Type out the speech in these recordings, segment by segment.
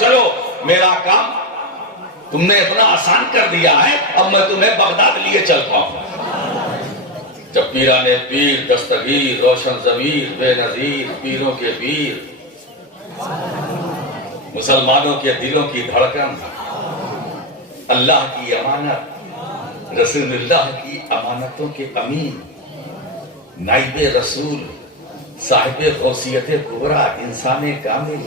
چلو میرا کام تم نے اتنا آسان کر دیا ہے، اب میں تمہیں بغداد لیے چلتا ہوں۔ جب پیران پیر، دستگیر، روشن ضمیر، بے نظیر، پیروں کے پیر، مسلمانوں کے دلوں کی دھڑکن، اللہ کی امانت، رسول اللہ کی امانتوں کے امین، نائب رسول، صاحب غوثیت کبریٰ، انسان کامل،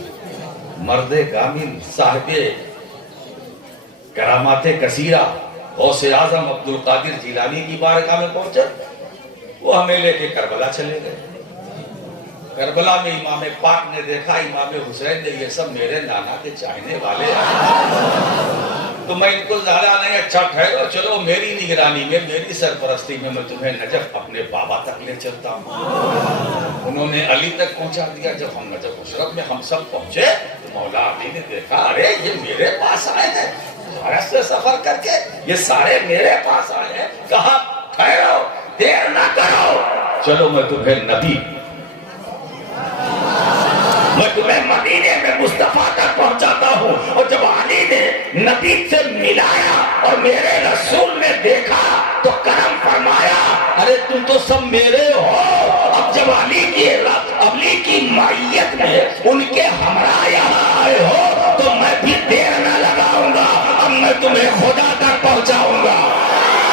مرد کامل، صاحب کرامات کثیرہ، غوث اعظم عبد القادر جیلانی کی بارگاہ میں پہنچے، وہ ہمیں لے کے کربلا چلے گئے۔ کربلا میں امام پاک نے دیکھا امام حسین نے یہ سب میرے نانا کے چاہنے والے ہیں، تو میں ان کو زیادہ نہیں، اچھا ٹھہرو، چلو میری نگرانی میں، میری سرپرستی میں میں تمہیں نجف اپنے بابا تک لے چلتا ہوں۔ انہوں نے علی تک پہنچا دیا۔ جب ہم نجف عشرت میں ہم سب پہنچے، مولا علی نے دیکھا، ارے یہ میرے پاس آئے ہیں، بھارت سے سفر کر کے یہ سارے میرے پاس آئے ہیں، کہا ٹھہرو، دیر نہ کرو، چلو میں تمہیں نبی، میں تمہیں مدینے میں مصطفیٰ تک پہنچاتا ہوں۔ اور جب علی نے نبی سے ملایا اور میرے رسول نے دیکھا تو کرم فرمایا، ارے تم تو سب میرے ہو۔ اب جب علی کی معیت میں ان کے ہمراہ یہاں آئے ہو تو میں بھی دیر نہ لگاؤں گا، اب میں تمہیں خدا تک پہنچاؤں گا،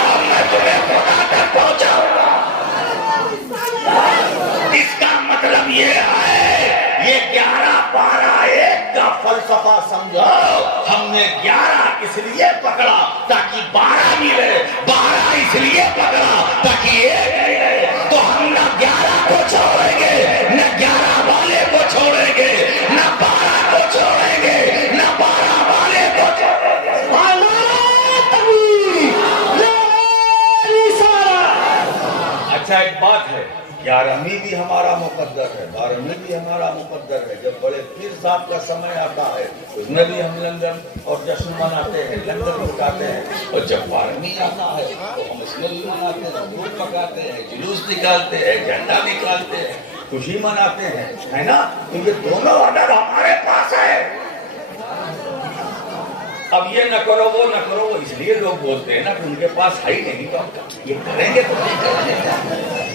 اب میں تمہیں خدا تک پہنچاؤں گا۔ اس کا مطلب یہ ہے، یہ 11-12-1 کا فلسفہ سمجھو۔ ہم نے 11 اس لیے پکڑا تاکہ 12 ملے، 12 اس لیے پکڑا تاکہ 1 ملے، تو ہم نہ 11 کو چھوڑیں گے، نہ 11 والے کو چھوڑیں گے، نہ 12 کو چھوڑیں گے، نہ 12 والے کو چھوڑیں گے۔ اچھا ایک بات ہے، 11ویں بھی ہمارا مقدر ہے، 12ویں بھی ہمارا مقدر ہے۔ جب بڑے پیر صاحب کا سمے آتا ہے اس میں بھی ہم لنگر اور جشن مناتے ہیں، لنگر پکاتے ہیں، اور جب 12ویں آتا ہے تو ہم اس میں بھی مناتے ہیں، دودھ پکاتے ہیں، جلوس نکالتے ہیں، جھنڈا نکالتے ہیں، خوشی مناتے ہیں، ہے نا؟ تو یہ دونوں آرڈر ہمارے پاس ہے۔ اب یہ نہ کرو وہ نہ کرو، اس لیے لوگ بولتے ہیں نا کہ ان کے پاس ہے ہی نہیں، تو یہ کریں گے تو نہیں کریں گے،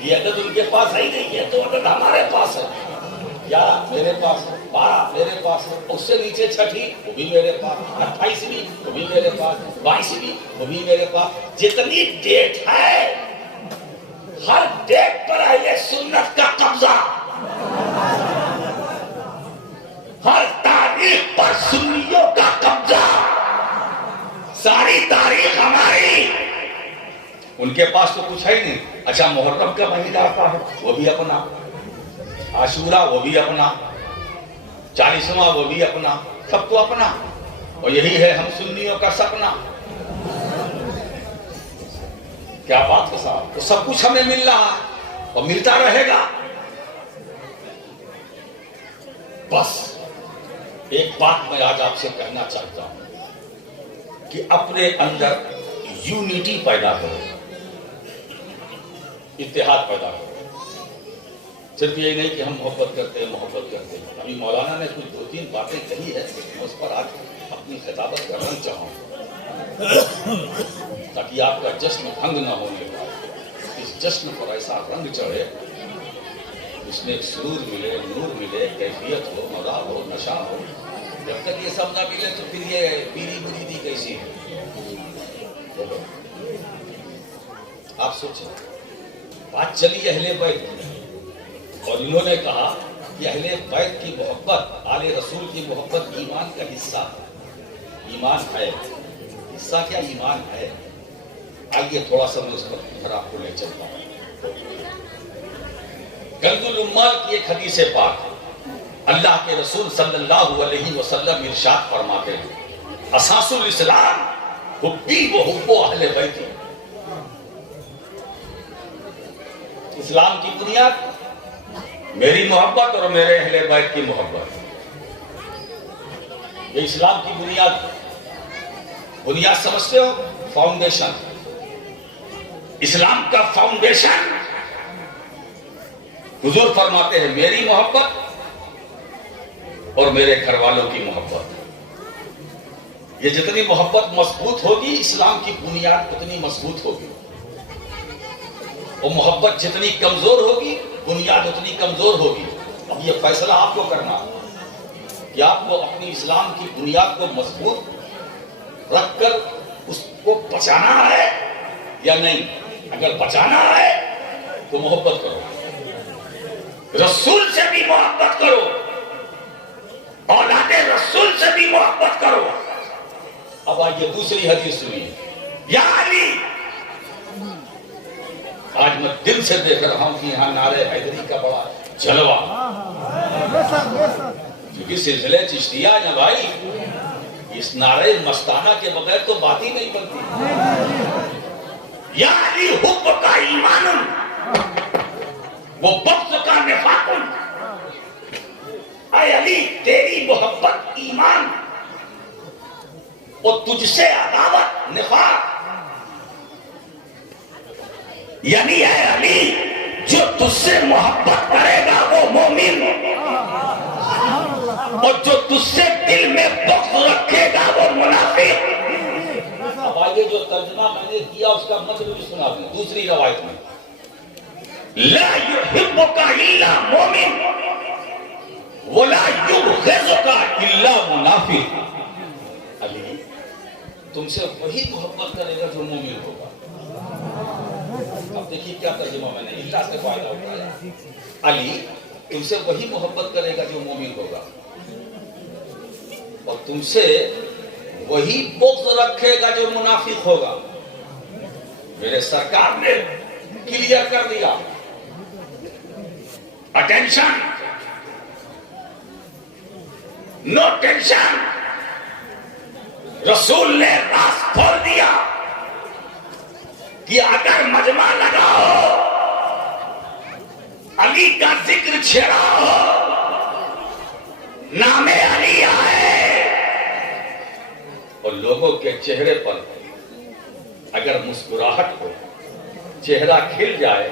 یہ عدد ان کے پاس ہے ہی نہیں ہے، تو عدد ہمارے پاس ہے۔ 11 میرے پاس ہے، 12 میرے پاس ہے، اس سے نیچے 6 وہ بھی میرے پاس، 28 وہ بھی میرے پاس، 22 وہ بھی میرے پاس۔ جتنی ڈیٹ ہے ہر ڈیٹ پر اہل سنت کا قبضہ، ہر تاریخ پر سنیوں کا قبضہ، ساری تاریخ ہماری، ان کے پاس تو کچھ ہے ہی نہیں۔ اچھا محرم کا مہینہ آتا ہے وہ بھی اپنا، عاشورہ وہ بھی اپنا، 40واں وہ بھی اپنا، سب تو اپنا، اور یہی ہے ہم سنیوں کا سپنا۔ کیا بات ہے صاحب، تو سب کچھ ہمیں مل رہا ہے اور ملتا رہے گا۔ بس ایک بات میں آج آپ سے کہنا چاہتا ہوں کہ اپنے اندر یونٹی پیدا کرو، اتحاد پیدا کرو۔ صرف یہ نہیں کہ ہم محبت کرتے ہیں۔ ابھی مولانا نے کچھ 2-3 باتیں کہی ہے، میں اس پر آج اپنی خطابت کرنا چاہوں تاکہ آپ کا جشن بھنگ نہ ہونے پائے، اس جشن پر ایسا رنگ چڑھے، اس میں ایک سرور ملے، نور ملے، کیفیت ہو، مزہ ہو، نشہ ہو۔ جب تک یہ سب نہ ملے تو پھر یہ پیری مریدی کیسی ہے؟ آپ سوچیں، بات چلی اہل بیت کی، اور انہوں نے کہا کہ اہل بیت کی محبت، آل رسول کی محبت ایمان کا حصہ ہے۔ ایمان ہے، حصہ کیا ایمان ہے؟ آئیے تھوڑا سا میں اس پر پھر آپ کو لے چلتا ہوں۔ کنز الامال کی ایک حدیث پاک، اللہ کے رسول صلی اللہ علیہ وسلم ارشاد فرماتے ہیں، اساس الاسلام حبی و حب اہل بیتی۔ اسلام کی بنیاد میری محبت اور میرے اہل بیت کی محبت، یہ اسلام کی بنیاد سمجھتے ہو؟ فاؤنڈیشن، اسلام کا فاؤنڈیشن۔ حضور فرماتے ہیں میری محبت اور میرے گھر والوں کی محبت. یہ جتنی محبت مضبوط ہوگی اسلام کی بنیاد اتنی مضبوط ہوگی, اور محبت جتنی کمزور ہوگی بنیاد اتنی کمزور ہوگی. اب یہ فیصلہ آپ کو کرنا کہ آپ کو اپنی اسلام کی بنیاد کو مضبوط رکھ کر اس کو بچانا ہے یا نہیں. اگر بچانا ہے تو محبت کرو, رسول سے بھی محبت کرو, اولاد رسول سے بھی محبت کرو. اب آئیے دوسری حدیث سنیے. یا علی, آج میں دل سے دیکھ رہا ہوں کہ یہاں نعرہ حیدری کا بڑا جلوہ, کیونکہ سلسلے چشتیہ ہے نا بھائی, اس نعرہ مستانہ کے بغیر تو بات ہی نہیں بنتی. یا علی حب کا ایمان وہ بغض کا نفاق. اے علی تیری محبت ایمان اور تجھ سے عداوت نفاق. یعنی اے علی جو تجھ سے محبت کرے گا وہ مومن, اور جو تجھ سے دل میں بغض رکھے گا وہ منافق. اب آگے جو ترجمہ میں نے کیا اس کا مطلب بھی سنا دیں. دوسری روایت میں لا يحبك الا مومن ولا يبغضك الا منافق. علی تم سے وہی محبت کرے گا جو مومن ہوگا. اب دیکھیے کیا ترجمہ میں نے اللہ سے فائدہ اٹھایا. علی تم سے وہی محبت کرے گا جو مومن ہوگا, اور تم سے وہی بغض رکھے گا جو منافق ہوگا. میرے سرکار نے کلیئر کر دیا. Attention, no tension. رسول نے راز کھول دیا کہ اگر مجمع لگا ہو, علی کا ذکر چھڑا ہو, نام علی آئے, اور لوگوں کے چہرے پر اگر مسکراہٹ ہو, چہرہ کھل جائے,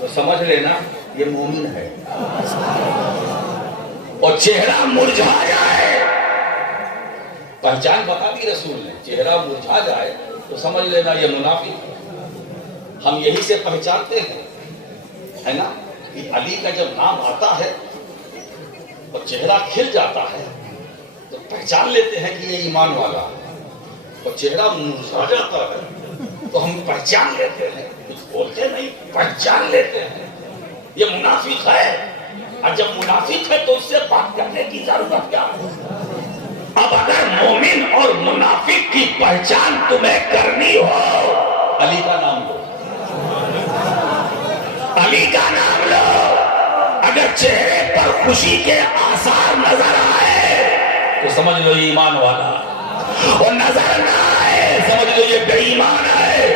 تو سمجھ لینا یہ مومن ہے. اور چہرہ مرجھا جائے, پہچان بتا دی رسول نے, چہرہ مرجھا جائے تو سمجھ لینا یہ منافق ہے. ہم یہی سے پہچانتے ہیں ہے نا کہ علی کا جب نام آتا ہے اور چہرہ کھل جاتا ہے تو پہچان لیتے ہیں کہ یہ ایمان والا ہے, اور چہرہ مرجھا جاتا ہے تو ہم پہچان لیتے ہیں, کچھ بولتے نہیں, پہچان لیتے ہیں یہ منافق ہے. اور جب منافق ہے تو اس سے بات کرنے کی ضرورت کیا ہے. اب اگر مومن اور منافق کی پہچان تمہیں کرنی ہو, علی کا نام لو, علی کا نام لو. اگر چہرے پر خوشی کے آثار نظر آئے تو سمجھ لو یہ ایمان والا, اور نظر نہ آئے سمجھ لو یہ بے ایمان ہے,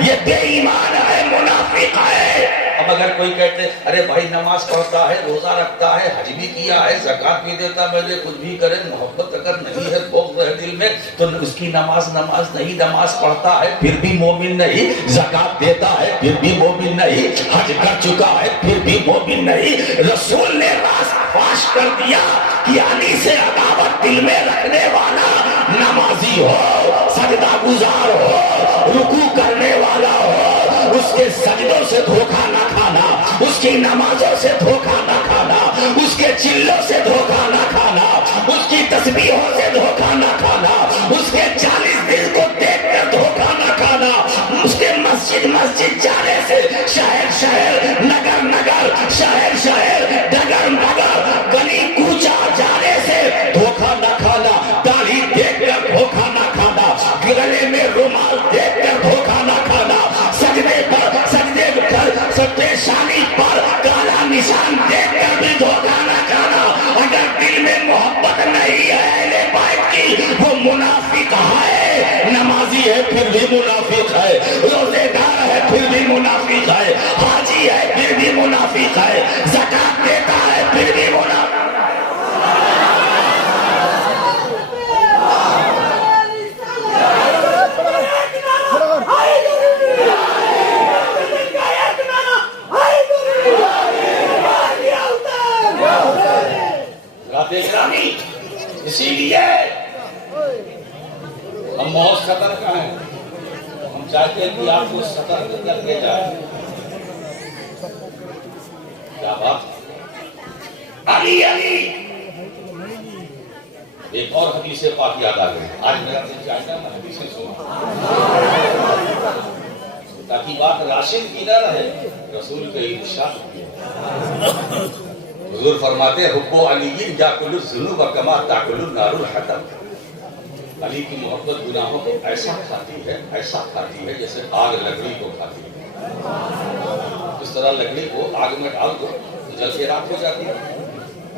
یہ بے ایمان ہے, منافق ہے. اب اگر کوئی کہتے ارے بھائی نماز پڑھتا ہے, روزہ رکھتا ہے, حج بھی کیا ہے, زکات بھی دیتا, مجھے کچھ بھی کرے, محبت اگر نہیں ہے بغض ہے دل میں تو اس کی نماز نہیں, نماز پڑھتا ہے پھر بھی مومن نہیں, زکات دیتا ہے پھر بھی مومن نہیں, حج کر چکا ہے پھر بھی مومن نہیں. رسول نے راز فاش کر دیا کہ علی سے عداوت دل میں رکھنے والا نمازی ہو, سجدہ گزار ہو, رکوع کرنے والا ہو, اس کے سجدوں سے دھوکہ نہ کھانا, اس کی نمازوں سے دھوکہ نہ کھانا, اس کے چلوں سے دھوکہ نہ کھانا, اس کی تسبیحوں سے دھوکہ نہ کھانا, اس کے 40 دن کو دیکھ کر دھوکہ نہ کھانا, اس کے مسجد جانے سے, شہر نگر شہر ڈگر گلی کوچا جانے سے دھوکہ نہ کھانا, داڑھی دیکھ کر دھوکہ نہ کھانا, گلے میں رومال دیکھ کر دھوکہ نہ کھانا, سجدے شانی پر کالا نشان دیکھ کر بھی دھوکہ نہ کھانا. اگر دل میں محبت نہیں ہے اہل بیت کی وہ منافق ہے. نمازی ہے پھر بھی منافق ہے, روزے دار ہے پھر بھی منافق ہے, حاجی ہے پھر بھی منافق ہے, زکات دیتا ہے پھر بھی منافق. دیکھ رہا اسی لیے ہم بہت سترک ہیں، ہم چاہتے ہیں کہ آپ کو سترک کر کے جائیں۔ کیا بات، علی علی۔ ایک اور حدیث پاک یاد آ گئی، آج میرا دل چاہتا ہے میں حدیثیں سنا تاکہ بات راشد کی نہ رہے، رسول کے ارشاد کی۔ حضور فرماتے ہیں حب علی یاکل الذنوب کما تاکل النار الحطب۔ علی کی محبت گناہوں کو ایسا کھاتی ہے جیسے آگ لکڑی کو کھاتی ہے۔ اس طرح لکڑی کو آگ میں ڈال دو جل کے راکھ ہو جاتی ہے،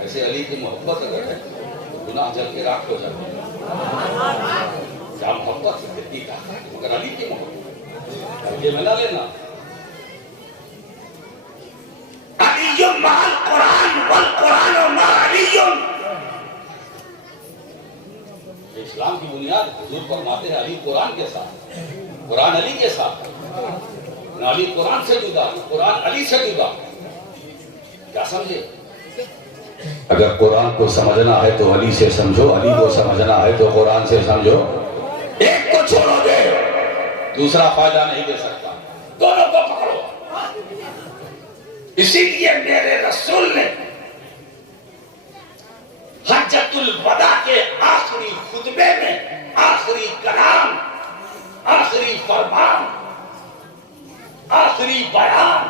ایسے علی کی محبت اگر ہے تو گناہ جل کے راکھ ہو جاتی ہے۔ کیا محبت ہے کتنی کا، مگر علی کی محبت یہ میں نہ لینا۔ علی مع القرآن والقرآن مع علی۔ اسلام کی بنیاد حضور فرماتے ہیں علی قرآن کے ساتھ، قرآن علی کے ساتھ، نہ علی قرآن سے جدا، قرآن علی سے جدا۔ کیا سمجھے؟ اگر قرآن کو سمجھنا ہے تو علی سے سمجھو، علی کو سمجھنا ہے تو قرآن سے سمجھو۔ ایک کو چھوڑو گے دوسرا فائدہ نہیں دے سکتا، دونوں کو پکڑو۔ اسی لیے میرے رسول نے حجۃ الوداع کے آخری خطبے میں آخری کلام، آخری فرمان، آخری بیان،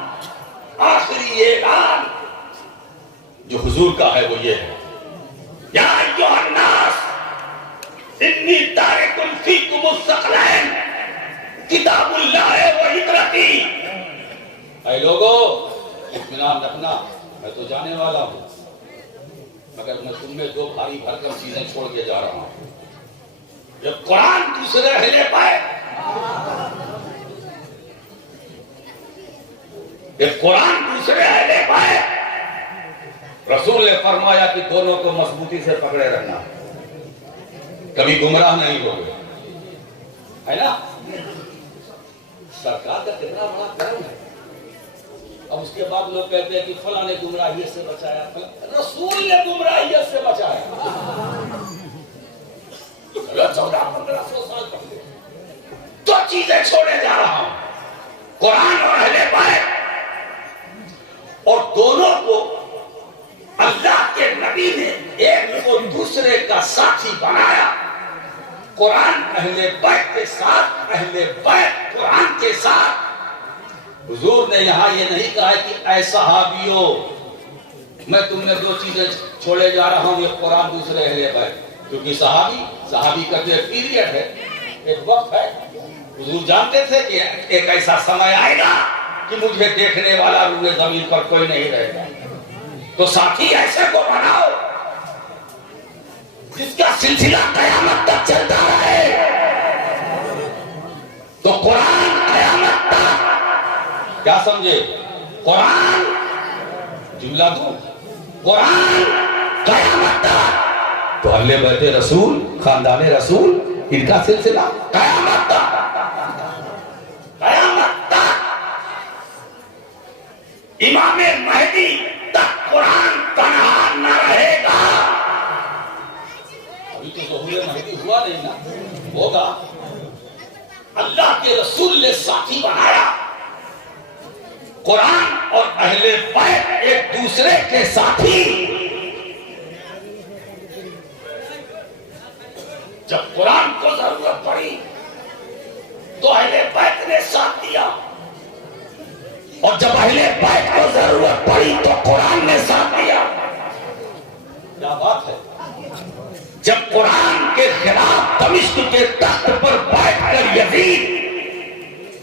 آخری اعلان جو حضور کا ہے وہ یہ ہے، یا ایھا الناس انی تارک فیکم الثقلین کتاب اللہ و عترتی۔ اے لوگو اطمینان رکھنا، میں تو جانے والا ہوں مگر میں تم میں دو بھاری بھرکم چیزیں چھوڑ کے جا رہا ہوں۔ جب قرآن دوسرے اہل بیت، جب قرآن دوسرے اہل بیت، رسول نے فرمایا کہ دونوں کو مضبوطی سے پکڑے رکھنا، کبھی گمراہ نہیں ہوگے، ہے نا؟ سرکار کا کتنا بڑا کرم ہے۔ اب اس کے بعد لوگ کہتے ہیں کہ فلاں نے گمراہیت سے بچایا، رسول نے گمراہیت سے بچایا۔ 1400-1500 سال پہلے دو چیزیں چھوڑے جا رہا ہوں، قرآن اور اہل بیت، اور دونوں کو اللہ کے نبی نے ایک کو دوسرے کا ساتھی بنایا۔ قرآن اہل بیت کے ساتھ، اہل بیت قرآن کے ساتھ۔ حضور نے یہاں یہ نہیں کہا کہ اے صحابیوں میں تم نے دو چیزیں چھوڑے جا رہا ہوں، یہ قرآن دوسرے اہل بیت، کیونکہ صحابی کا جو پیریڈ ہے، ایک وقت ہے۔ حضور جانتے تھے کہ ایک ایسا سمے آئے گا کہ مجھے دیکھنے والا روئے زمین پر کوئی نہیں رہے گا، تو ساتھی ایسے کو بناؤ جس کا سلسلہ قیامت تک چلتا رہے۔ تو قرآن قیامت تک، کیا سمجھے؟ قرآن جملہ دو، قرآن قیامت تک، تو اہل بیت رسول، خاندان رسول، ان کا سلسلہ قیامت تک، قیامت تک، امام مہدی تک قرآن تنہا نہ رہے گا۔ ابھی تو ظہور مہدی ہوا نہیں نا، ہوگا۔ اللہ کے رسول نے ساتھی بنایا، قرآن اور اہل بیت ایک دوسرے کے ساتھی۔ جب قرآن کو ضرورت پڑی تو اہل بیت نے ساتھ دیا، اور جب اہل بیت کو ضرورت پڑی تو قرآن نے ساتھ دیا۔ کیا بات ہے؟ جب قرآن کے خلاف دمشق کے تخت پر بیٹھ کر یزید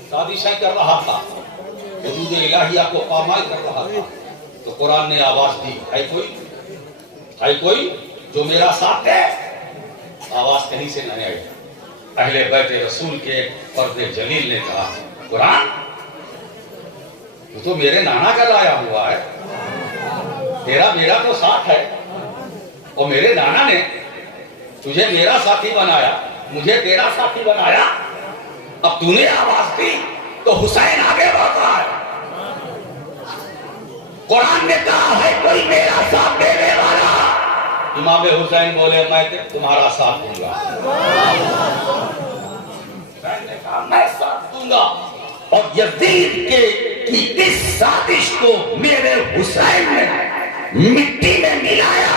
سازشیں کر رہا تھا، حدود الہیہ کو پامال کر رہا تھا، تو قرآن نے آواز دی، ہے کوئی جو میرا ساتھ دے؟ آواز کہیں سے نہیں آئی۔ اہل بیت رسول کے ایک فرد جلیل نے کہا، قرآن تو میرے نانا کا لایا ہوا ہے، تیرا میرا تو ساتھ ہے، اور میرے نانا نے تجھے میرا ساتھی بنایا، مجھے تیرا ساتھی بنایا، اب تو نے آواز دی تو حسین آگے بڑھتا ہے۔ قرآن نے کہا ہے کوئی میرا ساتھ دینے والا، امام حسین بولے میں تمہارا ساتھ دوں گا. حسین نے کہا میں ساتھ دوں گا. اور یزید کی اس سازش کو میرے حسین نے مٹی میں ملایا.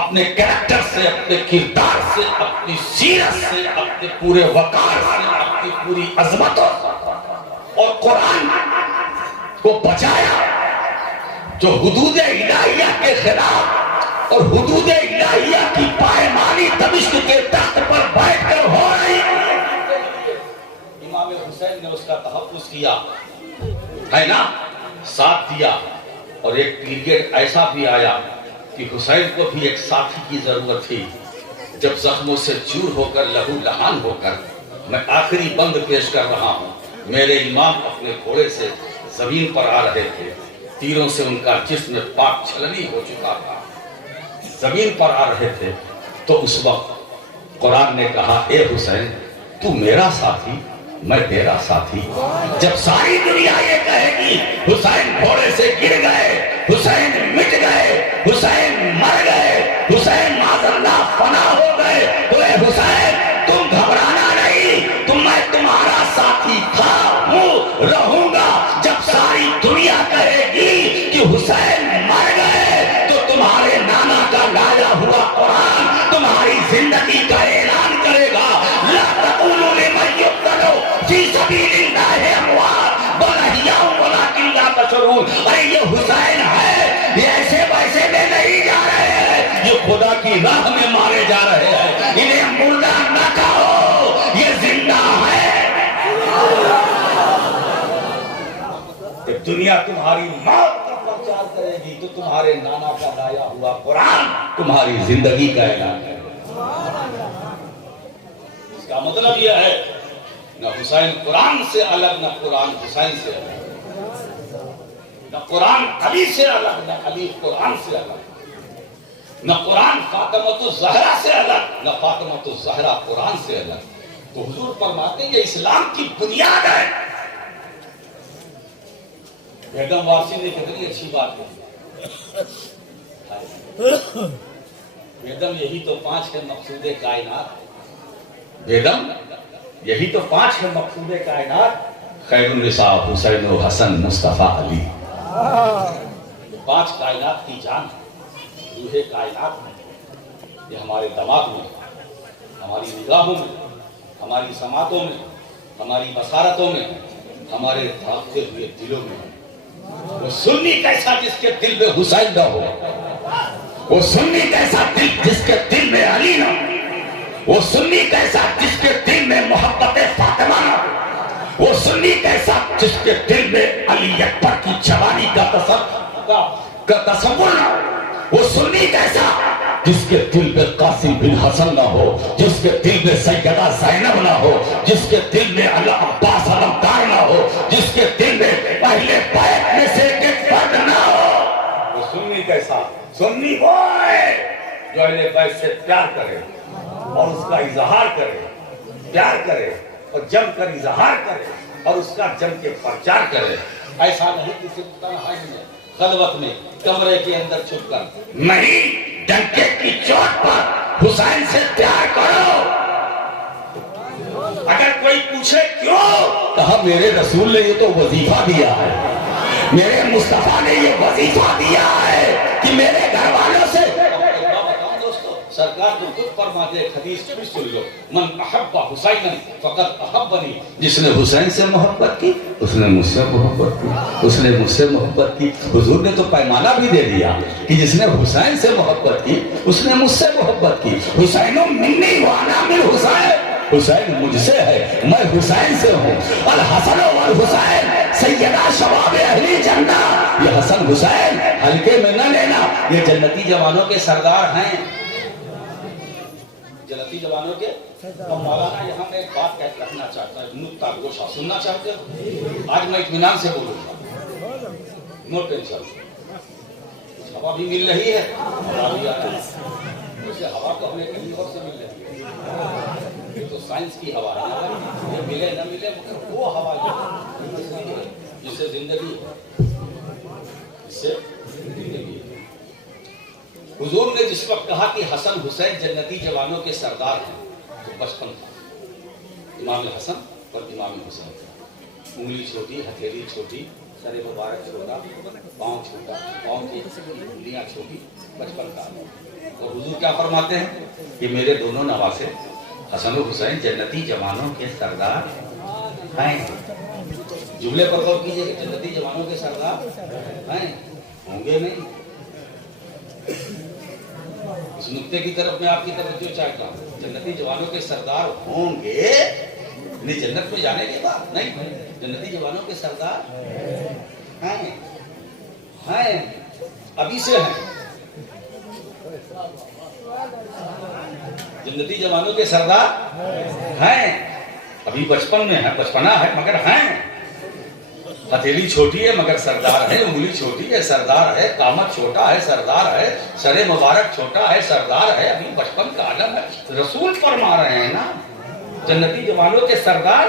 اپنے کریکٹر سے، اپنے کردار سے، اپنی سیرت سے، اپنے پورے وقار سے، اپنی پوری عظمتوں اور قرآن کو بچایا جو حدود الہیہ کے خلاف اور حدود الہیہ کی پائمانی دمشق کے تخت پر بیٹھ کر ہو رہی. امام حسین نے اس کا تحفظ کیا ہے نا، ساتھ دیا. اور ایک پیریڈ ایسا بھی آیا کہ حسین کو بھی ایک ساتھی کی ضرورت تھی. جب زخموں سے چور ہو کر لہو لہان ہو کر میں آخری بند پیش کر رہا ہوں، میرے امام اپنے گھوڑے سے زمین پر آ رہے تھے. تیروں سے ان کا جسم پاک چھلنی ہو چکا تھا، زمین پر آ رہے تھے. تو اس وقت قرآن نے کہا اے حسین تو میرا ساتھی میں تیرا ساتھی. جب ساری دنیا یہ کہے گی حسین گھوڑے سے گر گئے، حسین مٹ گئے، حسین مر گئے، حسین معاذ اللہ فنا ہو گئے، تو اے حسین تم گھبرانا نہیں، میں تمہارا ساتھی تھا ہوں رہوں گا. جب ساری دنیا کہے گی کہ حسین مر گئے تو تمہارے نانا کا لایا ہوا قرآن تمہاری زندگی کا اعلان کرے گا. لا تقولوا لمن يقتل فی سبیل اللہ اموات بل احیاء ولکن لا تشعرون. ارے یہ حسین ہے، یہ ایسے ویسے میں نہیں جا رہے ہیں، یہ خدا کی راہ میں مارے جا رہے ہیں. انہیں مردہ نہ کہو، یہ زندہ ہے. جب دنیا تمہاری موت کا پرچار کرے گی تو تمہارے نانا کا لایا ہوا قرآن تمہاری زندگی کا اعلان ہے. اس کا مطلب یہ ہے نہ حسین قرآن سے الگ، نہ قرآن حسین سے الگ، نہ قرآن علی سے الگ، نہ علی قرآن سے الگ، نہ قرآن فاطمۃ الزہرا سے الگ، نہ فاطمۃ الزہرا قرآن سے الگ. تو حضور فرماتے ہیں یہ اسلام کی بنیاد ہے. بیگم وارسی نے کتنی اچھی بات کہی. بیگم یہی تو 5 ہے مقصود کائنات. بیگم یہی تو 5 ہے مقصود کائنات. خیر النساء حسین و حسن مصطفیٰ علی. 5 کائنات کی جان ہے، روح کائنات میں. یہ ہمارے دماغ میں، ہماری نگاہوں میں، ہماری سماعتوں میں، ہماری بصارتوں میں، ہمارے دھڑکتے ہوئے دلوں میں. وہ سنی کیسا جس کے دل میں حسین نہ ہو، وہ سنی کیسا دل جس کے دل میں علی نہ ہو، وہ سنی کیسا جس کے دل میں محبت فاطمہ نہ ہو، وہ سنی کیسا جس کے دل میں علی اکبر کی جوانی کا تصور نہ ہو، وہ سنی کیسا جس کے دل میں قاسم بن حسن نہ ہو، جس کے دل میں سیدہ زینب نہ ہو، جس کے دل میں عباس علمدار نہ ہو، جس کے دل میں اہل بیت میں سے ایک فرد نہ ہو. وہ سنی کیسا؟ سنی وہ ہے جو اہل بیت سے پیار کرے اور اس کا اظہار کرے، پیار کرے اور جم کر اظہار کرے اور اس کا جم کے پرچار کرے. ایسا نہیں کسی تنہائی میں، خلوت میں، کمرے کے اندر چھپ کر نہیں، ڈنکے کی چوٹ پر حسین سے پیار کرو. اگر کوئی پوچھے کیوں، کہا میرے رسول نے یہ تو وظیفہ دیا ہے، میرے مصطفیٰ نے یہ وظیفہ دیا ہے کہ میرے گھر والوں سے. سرکار تو خود فرماتے ہیں، حدیث بھی سن لو، من احب حسینا فقد احبنی. جس نے حسین سے محبت کی اس نے مجھ سے محبت کی، اس نے مجھ سے محبت کی. حضور نے تو پیمانہ بھی دے دیا کہ جس نے حسین سے محبت کی اس نے مجھ سے محبت کی. حسین منی وانا من حسین، حسین مجھ سے ہے میں حسین سے ہوں. الحسن والحسین سیدہ شباب اہلی جنہ. یہ حسن حسین ہلکے میں نہ لینا، یہ جنتی جوانوں کے سردار ہیں، جنتی جوانوں کے. اب مولانا یہاں میں ایک بات کہنا چاہتا ہے، نکتہ گوشہ سننا چاہتے ہو؟ آج میں اطمینان سے بولوں گا، نو ٹینشن. ہوا بھی مل رہی ہے، ہوا بھی آ رہا ہے. اسے ہوا تو ہمیں کہیں اور سے مل رہی ہے، یہ تو سائنس کی ہوا ہے. یہ ملے نہ ملے وہ ہوا جس سے زندگی ہے، اس سے زندگی ہے. حضور نے جس وقت کہا کہ حسن حسین جنتی جوانوں کے سردار ہیں تو بچپن تھا، امام حسن اور امام حسین، انگلی چھوٹی، ہتھیلی چھوٹی، سر مبارک چھوٹا، پاؤں چھوٹا، پاؤں کی انگلیاں چھوٹی، بچپن کا۔ اور حضور کیا فرماتے ہیں کہ میرے دونوں نواسے حسن و حسین جنتی جوانوں کے سردار ہیں۔ جملے پر غور کیجئے کہ جنتی جوانوں کے سردار ہیں، ہوں گے نہیں۔ اس نقطے کی طرف میں آپ کی توجہ چاہتا ہوں، جنتی جوانوں کے سردار ہوں گے، نہیں جنت میں جانے کے بعد نہیں، جنتی جوانوں کے سردار ہیں، ابھی سے ہیں۔ جنتی جوانوں کے سردار ہیں، ابھی بچپن میں ہے، بچپنا ہے مگر ہیں۔ ہتھیلی چھوٹی ہے مگر سردار ہے، انگلی چھوٹی ہے سردار ہے، قامت چھوٹا ہے سردار ہے، سر مبارک چھوٹا ہے سردار ہے، ابھی بچپن کا عالم ہے۔ رسول فرما رہے ہیں نا جنتی جوانوں کے سردار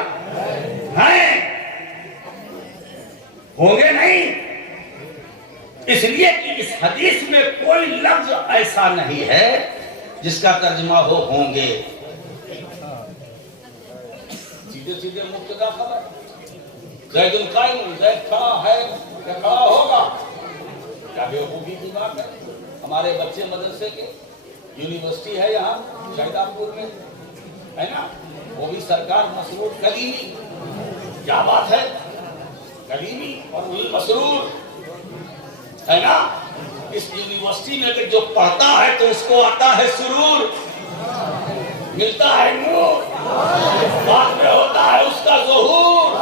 ہیں، ہوں گے نہیں، اس لیے کہ اس حدیث میں کوئی لفظ ایسا نہیں ہے جس کا ترجمہ ہوں گے۔ سیدھے سیدھے مبتدا خبر، زید القائم، زید کھڑا ہے یا کھڑا ہوگا، کیا بیوقوفی کی بات ہے؟ ہمارے بچے مدرسے کے، یونیورسٹی ہے یہاں شہداء پور میں، ہے نا، وہ بھی سرکار مسرور کلیمی، کیا بات ہے، کلیمی اور مسرور ہے نا۔ اس یونیورسٹی میں جو پڑھتا ہے تو اس کو آتا ہے سرور، ملتا ہے نور، بات میں ہوتا ہے اس کا ظہور۔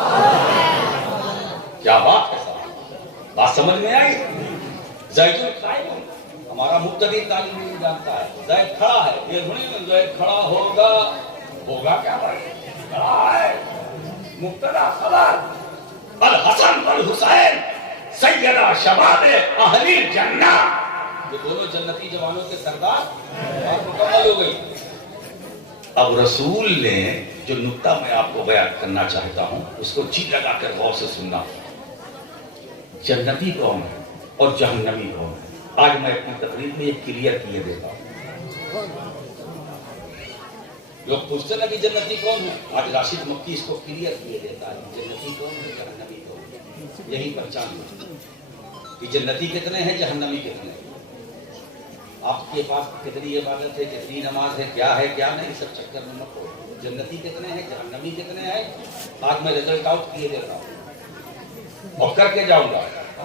کیا بات ہے صاحب، بات سمجھ میں آئی؟ زید القائم، ہمارا مبتدی تعلیم نہیں جانتا ہے، زید کھڑا ہے، یہ نہیں زید کھڑا ہوگا، ہوگا کیا بھائی، کھڑا ہے، مبتدا خبر۔ الحسن والحسین سیدہ شباب اہل جنہ، یہ دونوں جنتی جوانوں کے سردار، بات مکمل ہو گئی۔ اب رسول نے جو نقطہ میں آپ کو بیان کرنا چاہتا ہوں اس کو جی لگا کر غور سے سننا۔ جنتی کون ہے اور جہنمی کون ہے، آج میں اپنی تقریر میں یہ کلیئر کیے دیتا ہوں۔ لوگ پوچھتے نا کہ جنتی کون ہے، آج راشد مکی اس کو کلیئر کیے دیتا ہے، جنتی کون ہے جہنمی کون ہے، یہی پہچان کہ جنتی کتنے ہیں جہنمی کتنے ہیں۔ آپ کے پاس کتنی عبادت ہے، کتنی نماز ہے، کیا نہیں، سب چکر میں مت ہو۔ جنتی کتنے ہیں جہنمی کتنے ہیں، آج میں رزلٹ آؤٹ کیے دیتا ہوں اور کر کے جاؤں گا،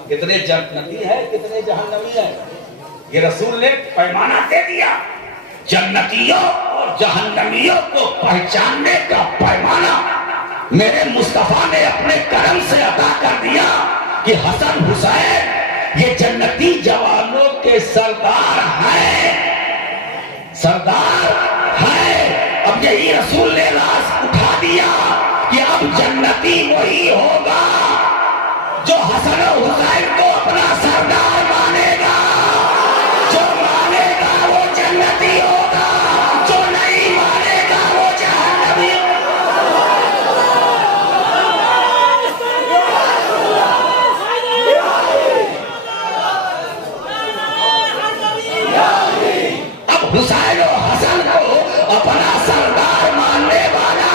کتنے جنتی ہے کتنے جہنمی ہے۔ یہ رسول نے پیمانہ دے دیا، جنتیوں اور جہنمیوں کو پہچاننے کا پیمانہ میرے مصطفیٰ نے اپنے کرم سے عطا کر دیا کہ حسن حسین یہ جنتی جوانوں کے سردار ہیں، سردار ہیں۔ اب یہی رسول نے راز اٹھا دیا کہ اب جنتی وہی ہوگا جو حسن و حسین کو اپنا سردار مانے گا، جو مانے گا وہ جنتی ہوگا، جو نہیں مانے گا وہ جہنمی ہوگا۔ حسین و حسن کو اپنا سردار ماننے والا،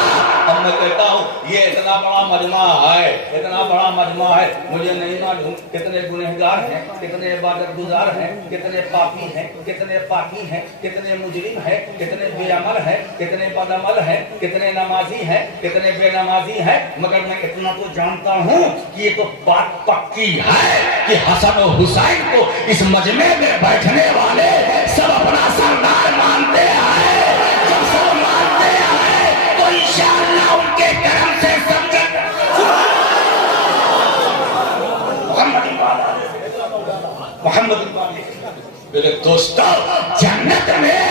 اب میں کہتا ہوں یہ اتنا بڑا مجمع ہے، اتنا بڑا مجمع ہے، مجھے نہیں معلوم کتنے گنہگار ہیں، کتنے عبادت گزار ہیں، کتنے پاپی ہیں، کتنے پاکی ہیں، کتنے مجرم ہیں، کتنے بے عمل ہیں، کتنے بد عمل ہیں، کتنے نمازی ہیں، کتنے بے نمازی ہیں، مگر میں اتنا تو جانتا ہوں کہ یہ تو بات پکی ہے کہ حسن و حسین کو اس مجمع میں بیٹھنے والے سب اپنا سردار مانتے ہیں۔ جب سب مانتے ہیں تو انشاءاللہ ان کے کرم سے سمجھے محمد میرے دوستو، جنت میں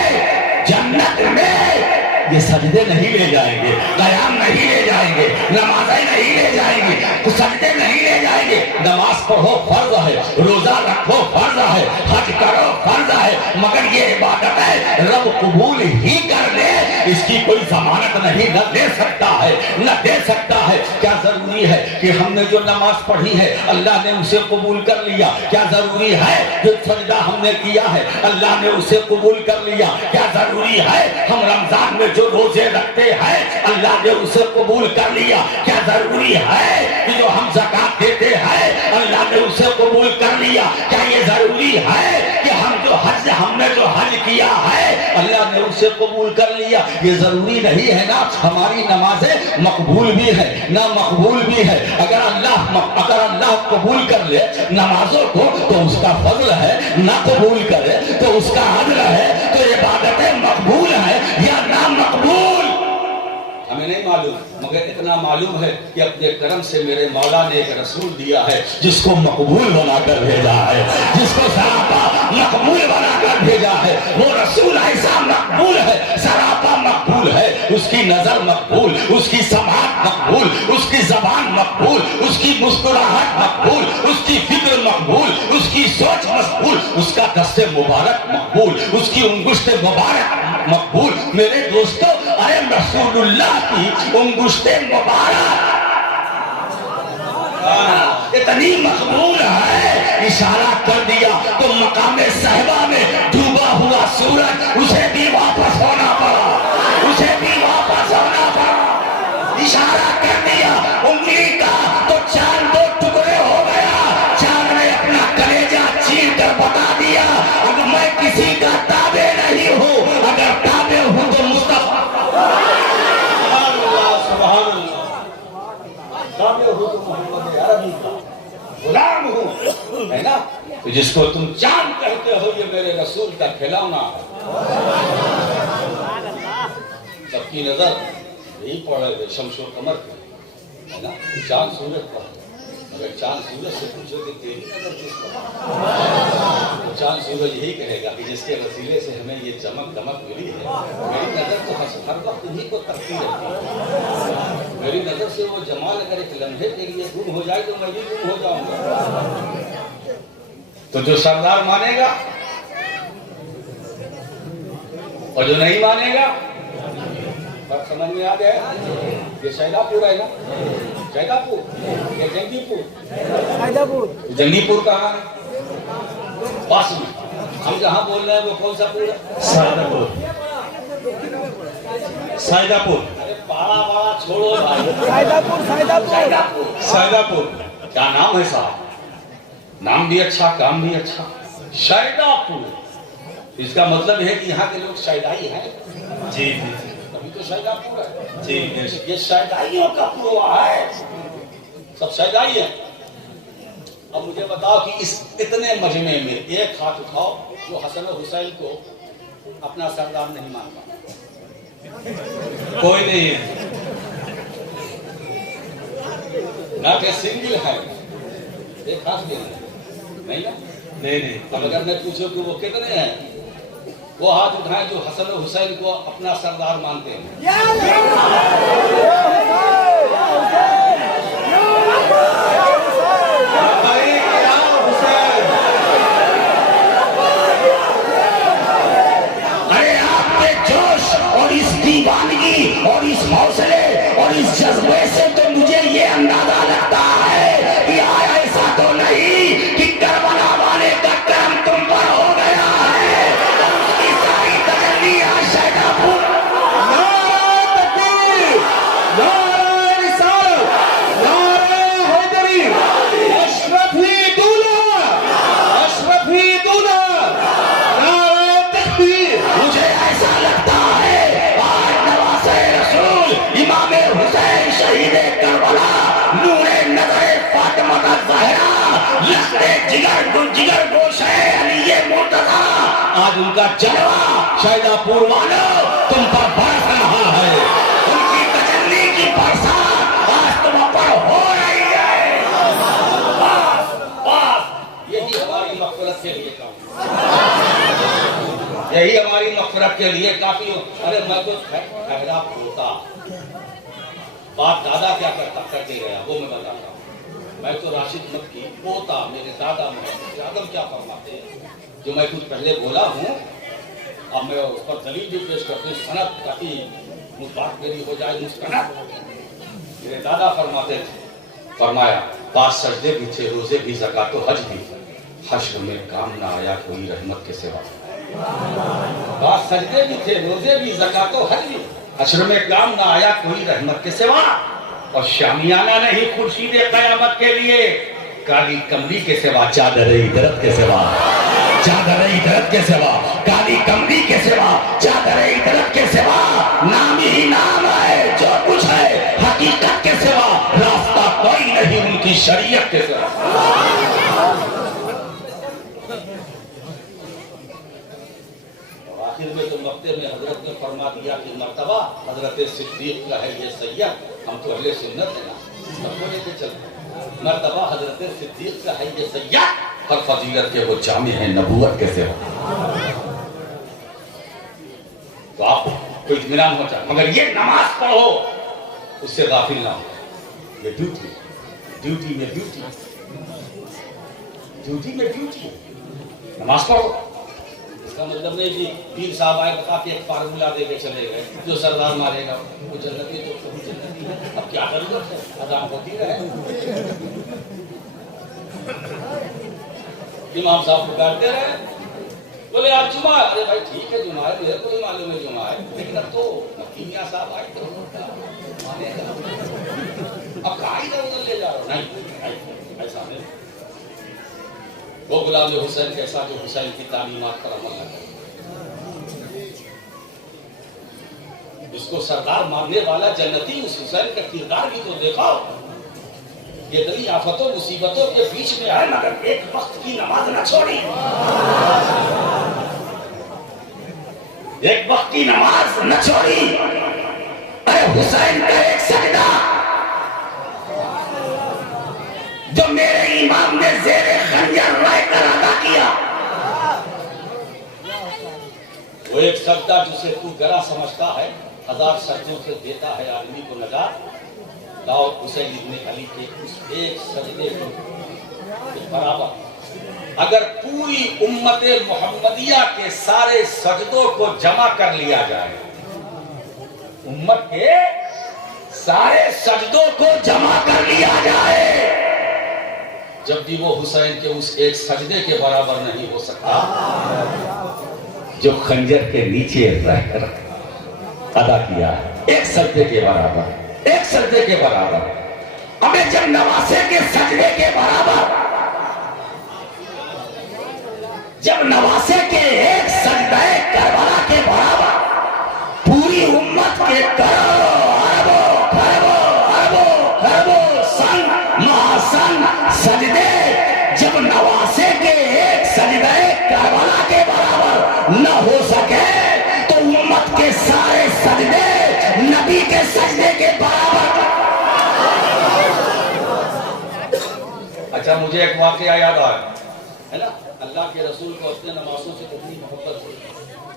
یہ سجدے نہیں لے جائیں گے، قیام نہیں لے جائیں گے، نمازیں نہیں لے جائیں گے، سجدے نہیں لے جائیں گے۔ نماز پڑھو فرض ہے، روزہ رکھو فرض ہے، حج کرو فرض ہے، مگر یہ عبادت ہے رب قبول ہی کر لے، اس کی کوئی ضمانت نہیں، نہ دے سکتا ہے، نہ دے سکتا ہے۔ کیا ضروری ضروری ہے کہ ہم نے جو نماز پڑھی ہے اللہ نے اسے قبول کر لیا؟ کیا ضروری ہے جو سجدہ ہم نے کیا ہے اللہ نے اسے قبول کر لیا؟ کیا ضروری ہے ہم رمضان میں جو روزے رکھتے ہیں اللہ نے اسے قبول کر لیا؟ کیا ضروری ہے کہ جو ہم زکات دیتے ہیں اللہ نے اسے قبول کر لیا؟ کیا یہ ضروری ہے کہ ہم نے جو حج کیا ہے اللہ نے اسے قبول کر لیا؟ یہ ضروری نہیں ہے نا؟ ہماری نمازیں مقبول بھی ہے نہ مقبول بھی ہے۔ اگر اللہ قبول کر لے نمازوں کو تو اس کا فضل ہے، نہ قبول کرے تو اس کا عدل ہے۔ تو عبادتیں مقبول ہے یا نہ مقبول ہمیں نہیں معلوم، مگر اتنا معلوم ہے کہ اپنے کرم سے میرے مولا نے ایک رسول دیا ہے جس کو مقبول بنا کر بھیجا ہے، جس کو سراپا مقبول بنا کر بھیجا ہے۔ وہ رسول ایسا مقبول ہے، سراپا مقبول ہے، اس کی نظر مقبول، اس کی سماعت مقبول، اس کی زبان مقبول، اس کی مسکراہٹ مقبول، اس کی فکر مقبول، اس کی سوچ مقبول، اس کا دست مبارک مقبول، اس کی انگشت مبارک مقبول۔ میرے دوستو، اے رسول اللہ کی انگشت مبارک اتنی مقبول ہے، اشارہ کر دیا تو مقام صحبہ میں ڈوبا ہوا سورج اسے بھی واپس ہونا پڑا، اسے بھی واپس ہونا پڑا۔ اشارہ کر دیا انگلی کا تو چاند دو ٹکڑے ہو گیا۔ چاند نے اپنا کلیجہ چیر کر بتا دیا اگر میں کسی کا تابع نہیں ہوں، اگر تابع ہوں تو مصطفیٰ غلام ہوں، ہے نا؟ تو جس کو تم چاند کہتے ہو یہ میرے رسول کا کھلونا ہے۔ سب کی نظر یہی پڑ رہے تھے شمس و قمر پہ، ہے نا؟ چاند سورج پر، اگر چاند سورج سے پوچھو کہ تیری نظر کس پر، تو چاند سورج یہی کہے گا کہ جس کے وسیلے سے ہمیں یہ چمک دمک ملی ہے، میری نظر تو ہر وقت انہی کو تکتی رہتی ہے۔ میری نظر سے وہ جمال اگر ایک لمحے کے لیے گم ہو جائے تو میں بھی گم ہو جاؤں گا۔ تو جو سردار مانے گا اور جو نہیں مانے گا، فرق سمجھ میں آ گیا؟ یہ شہدا پور ہے نا، شہدا پور، یہ جنگی پور، جنگی پور کہاں ہے؟ پاس میں۔ ہم جہاں بول رہے ہیں وہ کون سا پور ہے؟ سائدہ پور، سائدہ پور۔ بڑا بڑا چھوڑو بھائی، سائدہ پور کیا نام ہے صاحب؟ نام بھی اچھا، کام بھی اچھا، شائدہ پور۔ اس کا مطلب ہے کہ یہاں کے لوگ شائدائی ہیں۔ جی جی تبھی تو شائدہ پور ہے۔ جی یہ شائدائیوں کا پوروا ہے، سب شائدائی ہیں۔ اب مجھے بتاؤ کہ اس اتنے مجمع میں ایک ہاتھ اٹھاؤ جو حسن و حسین کو اپنا سردار نہیں مانتا۔ کوئی نہیں ہے، نہ کہ سنگل ہے، ایک ہاتھ دینا نہیں نا؟ نہیں۔ اب اگر میں پوچھوں کہ وہ کتنے ہیں، وہ ہاتھ اٹھائیں جو حسن و حسین کو اپنا سردار مانتے ہیں۔ ارے آپ کے جوش اور اس دیوانگی اور اس حوصلے اور اس جذبے سے تو مجھے یہ اندازہ لگتا ہے کہ آیا ایسا تو نہیں کہ کربلا والے کا کرم تم پر ہو گیا ہے اور اس کی ساری تجلی آج شہدا پور۔ نعرہ تکبیر، نعرہ رسالت، نعرہ حیدری، اشرفی دولہ، اشرفی دولہ، نعرہ تکبیر۔ مجھے ایسا لگتا ہے آج نواسہ رسول امام حسین شہید کربلا نور نظر فاطمہ الزہرا لشکر جگر گوش ہے علی مرتضیٰ، آج ان کا جلوہ شہدا پور والوں تم پر برس رہا ہے، ان کی تجلی کی برسات آج تم پر ہو رہی ہے۔ یہی ہماری مغفرت کے لیے کافی، یہی ہماری مغفرت کے لیے کافی ہو۔ ارے میں تو ٹھہرا ہوتا، بات دادا کیا کرتے گیا وہ میں بتاتا ہوں۔ میں تو راشد مکی پوتا، میرے دادا محمد اعظم کیا فرماتے ہیں، جو میں کچھ پہلے بولا ہوں اب میں اس پر دلیل بھی پیش کرتے ہوں سند تاکہ بات میری ہو جائے مستند۔ میرے دادا فرماتے تھے فرمایا پاس سجدے بھی تھے، روزے بھی، زکات و حج بھی، حشر میں کام نہ آیا کوئی رحمت کے سوا۔ پاس سجدے بھی تھے، روزے بھی، زکات و حج بھی، حشر میں کام نہ آیا کوئی رحمت کے سوا۔ اور شامیانہ نہیں خورشید قیامت کے لیے، کالی کمری کے سوا، چادر عدرت کے سوا، چادر عدرت کے سوا، کالی کمری کے سوا، چادر عدرت کے سوا، نام ہی نام ہے، جو کچھ ہے حقیقت کے سوا، راستہ کوئی نہیں ان کی شریعت کے سوا۔ آخر میں تو مقطع میں حضرت نے فرما دیا کہ مرتبہ حضرت صدیق کا ہے یہ سید، ہم تو اہل سنت ہیں نا، سب کو لے کے چلتے ہیں، مرتبہ حضرت صدیق کا ہے یہ سید، ہر فضیلت کے وہ جامع ہیں نبوت کے سوا۔ تو آپ کو اطمینان ہو جائے، مگر یہ نماز پڑھو اس سے غافل نہ ہو، یہ ڈیوٹی میں ڈیوٹی، ڈیوٹی میں ڈیوٹی، نماز پڑھو۔ اس کا مطلب نہیں کہ پیر صاحب آئے بتا کے ایک فارمولہ دے کے چلے گئے، جو سردار مارے گا وہ جنتی ہے، تو جنتی ہے، اب کیا ضرورت ہے، اذان ہوتی رہے۔ امام صاحب پکارتے رہے، بولے آپ جمعہ، ارے بھائی ٹھیک ہے جمعہ ہے، میرے کو نہیں معلوم ہے جمعہ ہے، لیکن اب تو مکینیا صاحب آئے تو مانے گا، اب کہاں ادھر ادھر لے جا رہا، نہیں ایسا نہیں۔ وہ غلام حسین کیسا جو حسین کی تعلیمات پر عمل نہ کرے، اس کو سردار ماننے والا جنتی، اس حسین کا کردار بھی تو دیکھو، یہ دلی آفتوں مصیبتوں کے بیچ میں آئے مگر ایک وقت کی نماز نہ چھوڑی، ایک وقت کی نماز نہ چھوڑی۔ ارے حسین کا ایک سجدہ جو میرے امام نے زیر خنجر رہ کر ادا کیا، وہ ایک سجدہ جسے تو گرا سمجھتا ہے، 1000 سجدوں سے دیتا ہے آدمی کو نجات۔ داؤد حسین ابن علی کے اس ایک سجدے کے برابر اگر پوری امت محمدیہ کے سارے سجدوں کو جمع کر لیا جائے، امت کے سارے سجدوں کو جمع کر لیا جائے، جب بھی وہ حسین کے اس ایک سجدے کے برابر نہیں ہو سکا جو خنجر کے نیچے رہ کر ادا کیا ہے، ایک سجدے کے برابر، ایک سجدے کے برابر۔ ہمیں جب نواسے کے سجدے کے برابر، جب نواسے کے ایک سجدہ کربلا کے برابر پوری امت کے سجدے، جب نواسے کے ایک سجدہ کربلا کے برابر نہ ہو سکے تو امت کے سارے سجدے نبی کے سجدے کے برابر۔ اچھا مجھے ایک واقعہ یاد آیا ہے نا، اللہ کے رسول کو اپنے نمازوں سے کتنی محبت ہوئی،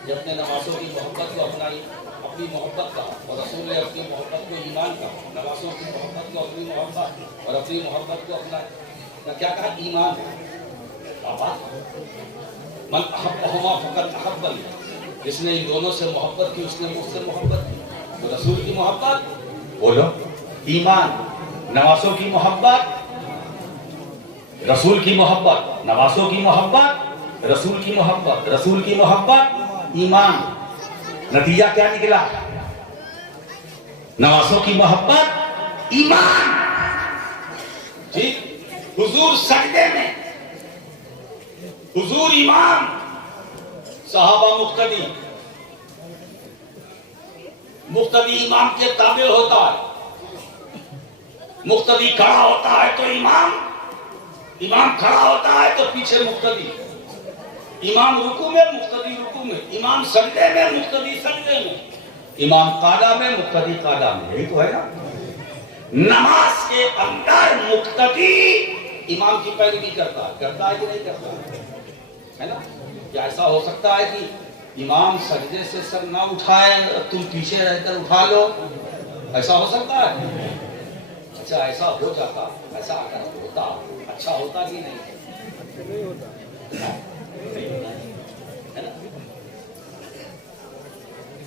یہ اپنے نمازوں کی محبت کو اپنائی، اپنی محبت کا، اور رسول نے اپنی محبت کو ایمان کا، نمازوں کی محبت کو اپنی محبت اور اپنی محبت کو اپنائی، کیا کہا ایمان من احبہما فقد احبنی، جس نے ان دونوں سے محبت کی اس نے مجھ سے محبت کی، تو رسول کی محبت بولو ایمان، نمازوں کی محبت، رسول کی محبت، نمازوں کی محبت، رسول کی محبت، رسول کی محبت، ایمان۔ نتیجہ کیا نکلا؟ نمازوں کی محبت، ایمان۔ ٹھیک، حضور سجدے میں، حضور امام، صحابہ مقتدی، مقتدی امام کے تابع ہوتا ہے، مقتدی کھڑا ہوتا ہے تو امام، امام کھڑا ہوتا ہے تو پیچھے مقتدی، امام رکوع میں مقتدی رکوع میں، امام سجدے میں مقتدی سجدے میں، امام قاعدہ میں مقتدی قاعدہ میں، یہی تو ہے نا۔ نماز کے اندر مقتدی امام کی پیروی کرتا ہے کہ نہیں کرتا ہے نا؟ کیا ایسا ہو سکتا ہے کہ امام سجدے سے سر نہ اٹھائے تم پیچھے رہ کر اٹھا لو؟ ایسا ہو سکتا ہے؟ اچھا ایسا ہو جاتا، ایسا اگر ہوتا اچھا ہوتا کہ نہیں ہوتا؟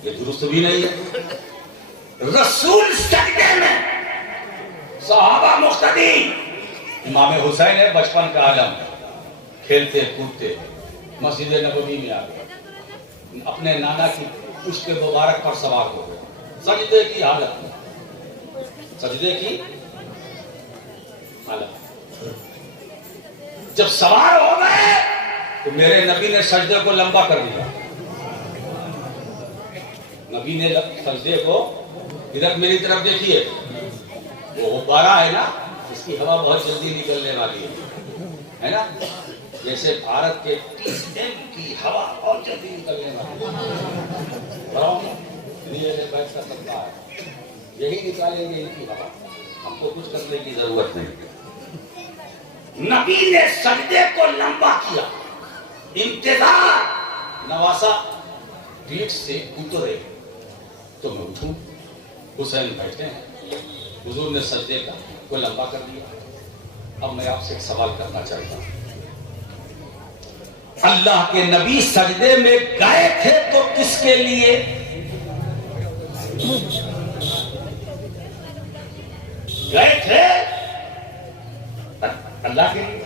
یہ درست بھی نہیں ہے۔ رسول سجدے میں صحابہ مقتدی. امام حسین ہے بچپن کا عالم، کھیلتے کودتے مسجد نبوی میں آ گئے، اپنے نانا کی پشت مبارک پر سوار ہو گئے، سجدے کی حالت میں، سجدے کی حالت. جب سوار ہو گئے تو میرے نبی نے سجدے کو لمبا کر دیا. نبی نے سجدے کو، ادھر میری طرف دیکھیے، وہ غبارہ ہے نا، اس کی ہوا بہت جلدی نکلنے والی ہے نا، جیسے بھارت کے TM کی ہوا بہت جلدی نکلنے والی ہے، یہی نکالیں گے ان کی ہوا، ہم کو کچھ کرنے کی ضرورت نہیں. نبی نے سجدے کو لمبا کیا، انتظار. نواسا پیٹھ سے اترے تو میں اٹھوں، حسین بیٹھے ہیں، حضور نے سجدے کو لمبا کر دیا. اب میں آپ سے ایک سوال کرنا چاہتا ہوں، اللہ کے نبی سجدے میں گئے تھے تو کس کے لیے؟ گئے تھے اللہ کے لیے.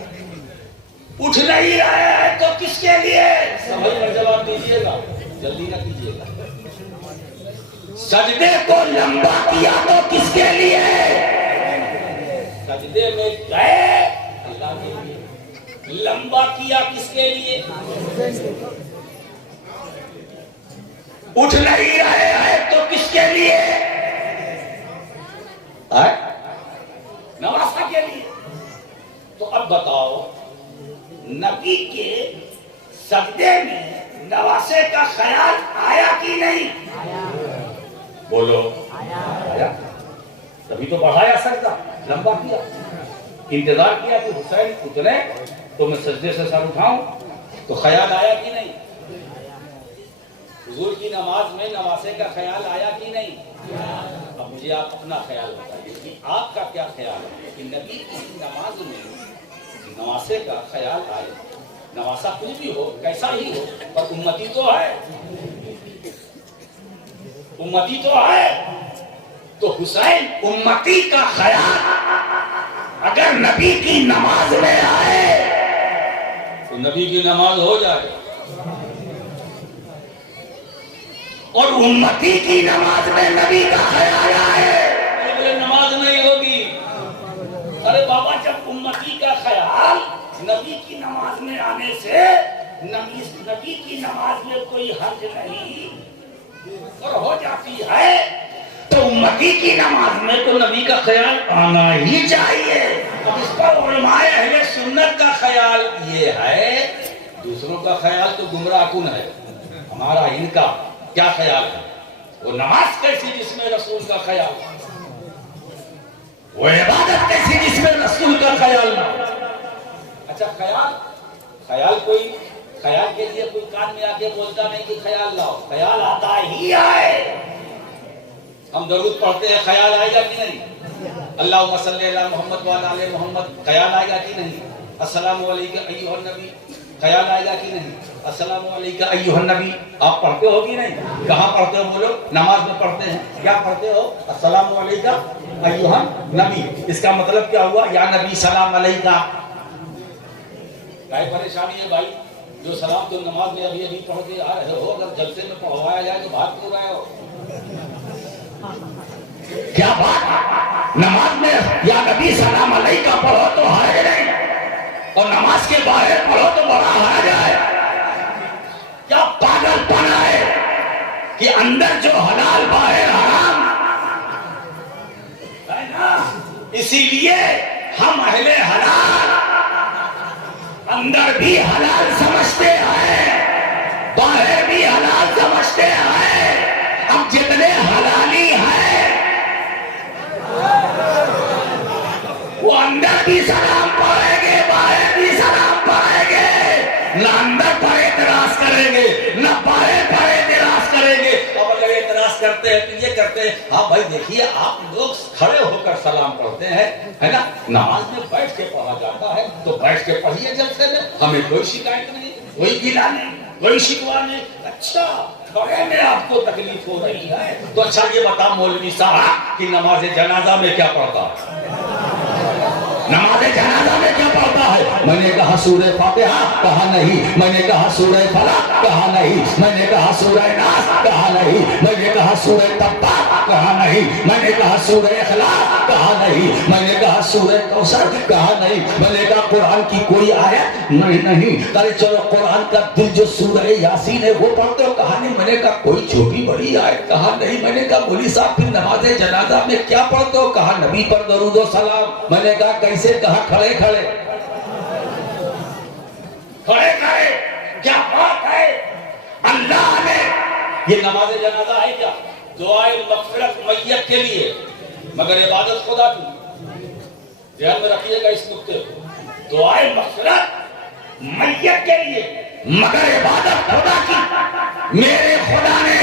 اٹھ نہیں رہے ہیں تو کس کے لیے؟ سمجھ کر جواب دیجیے گا، جلدی نہ کیجیے گا. سجدے کو لمبا کیا تو کس کے لیے؟ سجدے میں گئے اللہ کے لیے. لمبا کیا کس کے لیے؟ اٹھ نہیں رہے ہیں تو کس کے لیے؟ نواسا کے لیے. تو اب بتاؤ، نبی کے سجدے میں نواسے کا خیال آیا کہ نہیں؟ بولو آیا. تبھی تو بڑھایا سجدہ، لمبا کیا، انتظار کیا کہ حسین اترے تو میں سجدے سے سر اٹھاؤں. تو خیال آیا کہ نہیں؟ حضور کی نماز میں نواسے کا خیال آیا کہ نہیں؟ اب مجھے آپ اپنا خیال بتائیے کہ آپ کا کیا خیال ہے کہ نبی کی نماز میں نواسے کا خیال آئے؟ نواسا کوئی بھی ہو، کیسا ہی ہو، پر امتی تو ہے، امتی تو ہے. تو حسین امتی کا خیال اگر نبی کی نماز میں آئے تو نبی کی نماز ہو جائے، اور امتی کی نماز میں نبی کا خیال آئے نماز نہیں ہوگی. ارے بابا، جب امتی کا خیال نبی کی نماز میں آنے سے نبی کی نماز میں کوئی حرج نہیں اور ہو جاتی ہے، تو امتی کی نماز میں تو نبی کا خیال آنا ہی چاہیے. اب اس پر علماء اہل سنت کا خیال یہ ہے، دوسروں کا خیال تو گمراہ کن ہے، ہمارا ان کا کیا خیال ہے؟ وہ نماز کیسی جس میں رسول کا خیال، وہ عبادت کیسی جس میں رسول کا خیال نہ. اچھا، خیال کوئی خیال کے لیے کوئی کان میں آ کے بولتا نہیں کہ خیال لاؤ، خیال آتا ہی آئے. ہم درود پڑھتے ہیں، خیال آئے گا کہ نہیں؟ اللہم صلی علی محمد وعلی آل محمد، خیال آئے گا کہ نہیں؟ السلام علیکم ایھا النبی، خیال آئے گا کہ نہیں؟ السلام علیکم ایھا النبی. آپ پڑھتے ہو کہ نہیں؟ کہاں پڑھتے ہو بولو؟ نماز میں پڑھتے ہیں. کیا پڑھتے ہو؟ السلام علیکم ایھا النبی. اس کا مطلب کیا ہوا؟ یا نبی سلام علیکہ. کیا پریشانی ہے بھائی؟ جو سلام تو نماز میں ابھی ابھی پڑھ کے آ رہے ہو، اگر جلسے میں پڑھوایا جائے تو بھاگ کیوں رہے ہو؟ کیا بات؟ نماز میں یا نبی سلام علیکہ پڑھو تو حرج نہیں، اور نماز کے باہر پڑھو تو بڑا حرج ہے. کیا پاگل پن ہے کہ اندر جو حلال باہر حرام ہے نا. اسی لیے ہم اہل حلال اندر بھی حلال سمجھتے ہیں، باہر بھی حلال سمجھتے ہیں. اب جتنے حلالی ہیں وہ اندر بھی سلام پڑھیں گے، باہر بھی سلام پڑھیں گے. نہ اندر پر اعتراض کریں گے، نہ باہر پر اعتراض کریں گے. اب اگر اعتراض کرتے ہیں تو یہ کرتے ہیں، ہاں بھائی دیکھیے آپ لوگ کھڑے ہو کر سلام پڑھتے ہیں، ہے نا، نماز میں بیٹھ کے پڑھا جاتا ہے تو بیٹھ کے پڑھیے جلسے میں، ہمیں کوئی شکایت نہیں، کوئی گلہ نہیں، کوئی شکوا نہیں. اچھا کھڑے میں آپ کو تکلیف ہو رہی ہے تو اچھا یہ بتا مولوی صاحب کہ نماز جنازہ میں کیا پڑھتا ہے؟ نماز جنازہ میں کیا پڑھتا ہے؟ میں نے کہا سورہ فاتحہ، کہا نہیں۔ میں نے کہا سورہ فلق، کہا نہیں۔ میں نے کہا سورہ ناس، کہا نہیں۔ میں نے کہا سورہ تبارک، کہا نہیں۔ میں نے کہا سورہ اخلاص، کہا نہیں۔ میں نے کہا سورہ کوثر، کہا نہیں۔ میں نے کہا قرآن کی کوئی آیت نہیں۔ ارے چلو قرآن کا دل جو سورہ یاسین ہے وہ پڑھتے ہو، کہا نہیں۔ میں نے کہا کوئی چھوٹی بڑی آیت، کہا نہیں۔ میں نے کہا مولوی صاحب پھر نماز جنازہ میں کیا پڑھتے ہو؟ کہا نبی پر درود و سلام۔ میں نے کہا کیسے؟ کہا کھڑے کھڑے کھڑے کھڑے۔ کیا بات ہے! اللہ نے یہ نماز جنازہ ہے کیا؟ دعائے مغفرت میت کے لیے، مگر عبادت خدا کی۔ ذہن میں رکھیے گا اس نقطے کو، دعائے مغفرت میت کے لیے مگر عبادت خدا کی۔ میرے خدا نے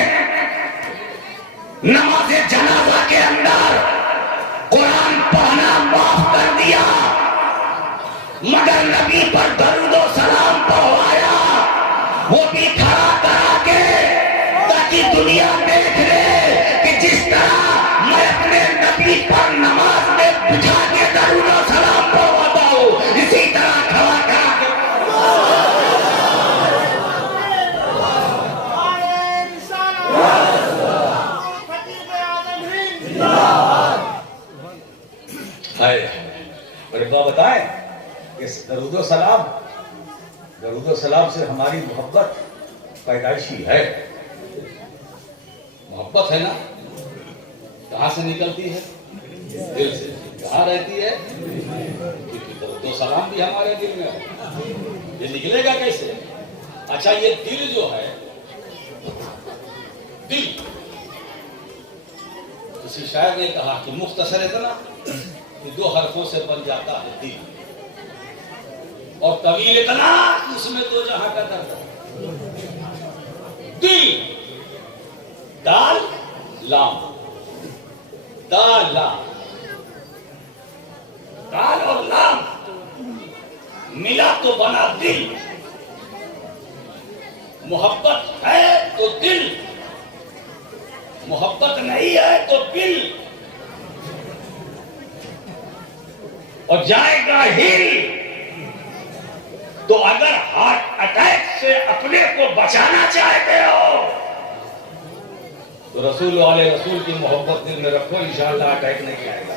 نماز جنازہ کے اندر قرآن پڑھنا معاف کر دیا، مگر نبی پر درود و سلام پڑھوایا، وہ بھی کھڑا کرا کے، تاکہ دنیا دیکھ لے کہ جس طرح میں اپنے نبی پر نماز میں بٹھا کے درود و سلام پڑھواتا ہوں، اسی طرح کھڑا کرا کے۔ بڑے بابا بتائیں کہ درود و سلام سے ہماری محبت پیدائشی ہے، محبت ہے نا، کہاں سے نکلتی ہے؟ دل سے۔ کہاں رہتی ہے؟ کیونکہ درود و سلام بھی ہمارے دل میں ہے، یہ نکلے گا کیسے؟ اچھا یہ دل جو ہے، دل، کسی شاعر نے کہا کہ مختصر اتنا کہ 2 حرفوں سے بن جاتا ہے دل، اور طویل اتنا کہ اس میں 2 جہاں کا درد ہے۔ دل، دال لام، دال لام، دال اور لام ملا تو بنا دل۔ محبت ہے تو دل، محبت نہیں ہے تو دل، اور جائے گا ہل۔ تو اگر ہارٹ اٹیک سے اپنے کو بچانا چاہتے ہو تو رسول والے رسول کی محبت دل میں رکھو، انشاءاللہ اٹیک نہیں آئے گا۔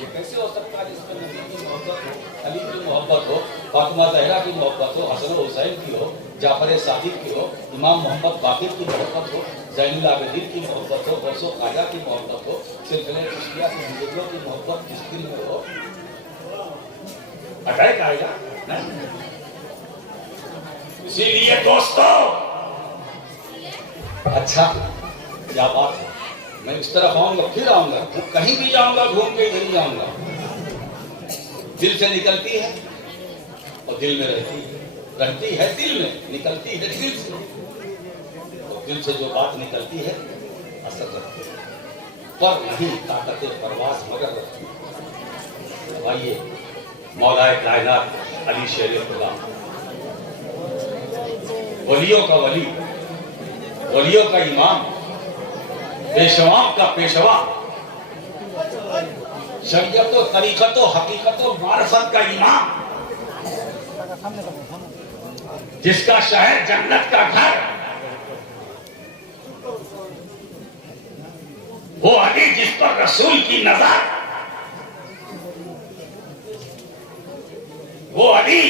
یہ کیسے ہو سکتا ہے جس میں نبی کی محبت ہو، علی کی محبت ہو، فاطمہ زہرا کی محبت ہو، حسن و حسین کی ہو، جعفر صادق کی ہو، امام محمد باقر کی محبت ہو، زین العابدین کی محبت ہو، غوث و خواجہ کی محبت ہو، سلسلہ چشتیہ کی بزرگوں کی محبت کس دل میں ہو؟ اٹیک آئے گا نہیں۔ اسی لیے دوستو، اچھا کیا بات ہے، میں اس طرف آؤں گا، پھر آؤں گا، کہیں بھی جاؤں گا گھوم کے ادھر ہی جاؤں گا۔ دل سے نکلتی ہے اور دل میں رہتی ہے دل میں، نکلتی ہے دل سے، اور دل سے جو بات نکلتی ہے اثر رکھتی ہے، پر نہیں طاقت پرواز مگر رکھتی ہے۔ آئیے مولا کائنات علی شیر خدا، ولیوں کا ولی، ولیوں کا امام، پیشواؤں کا پیشوا، شریعت و طریقت و حقیقت و معرفت کا امام، جس کا شہر جنت کا گھر، وہ علی جس پر رسول کی نظر، وہ علی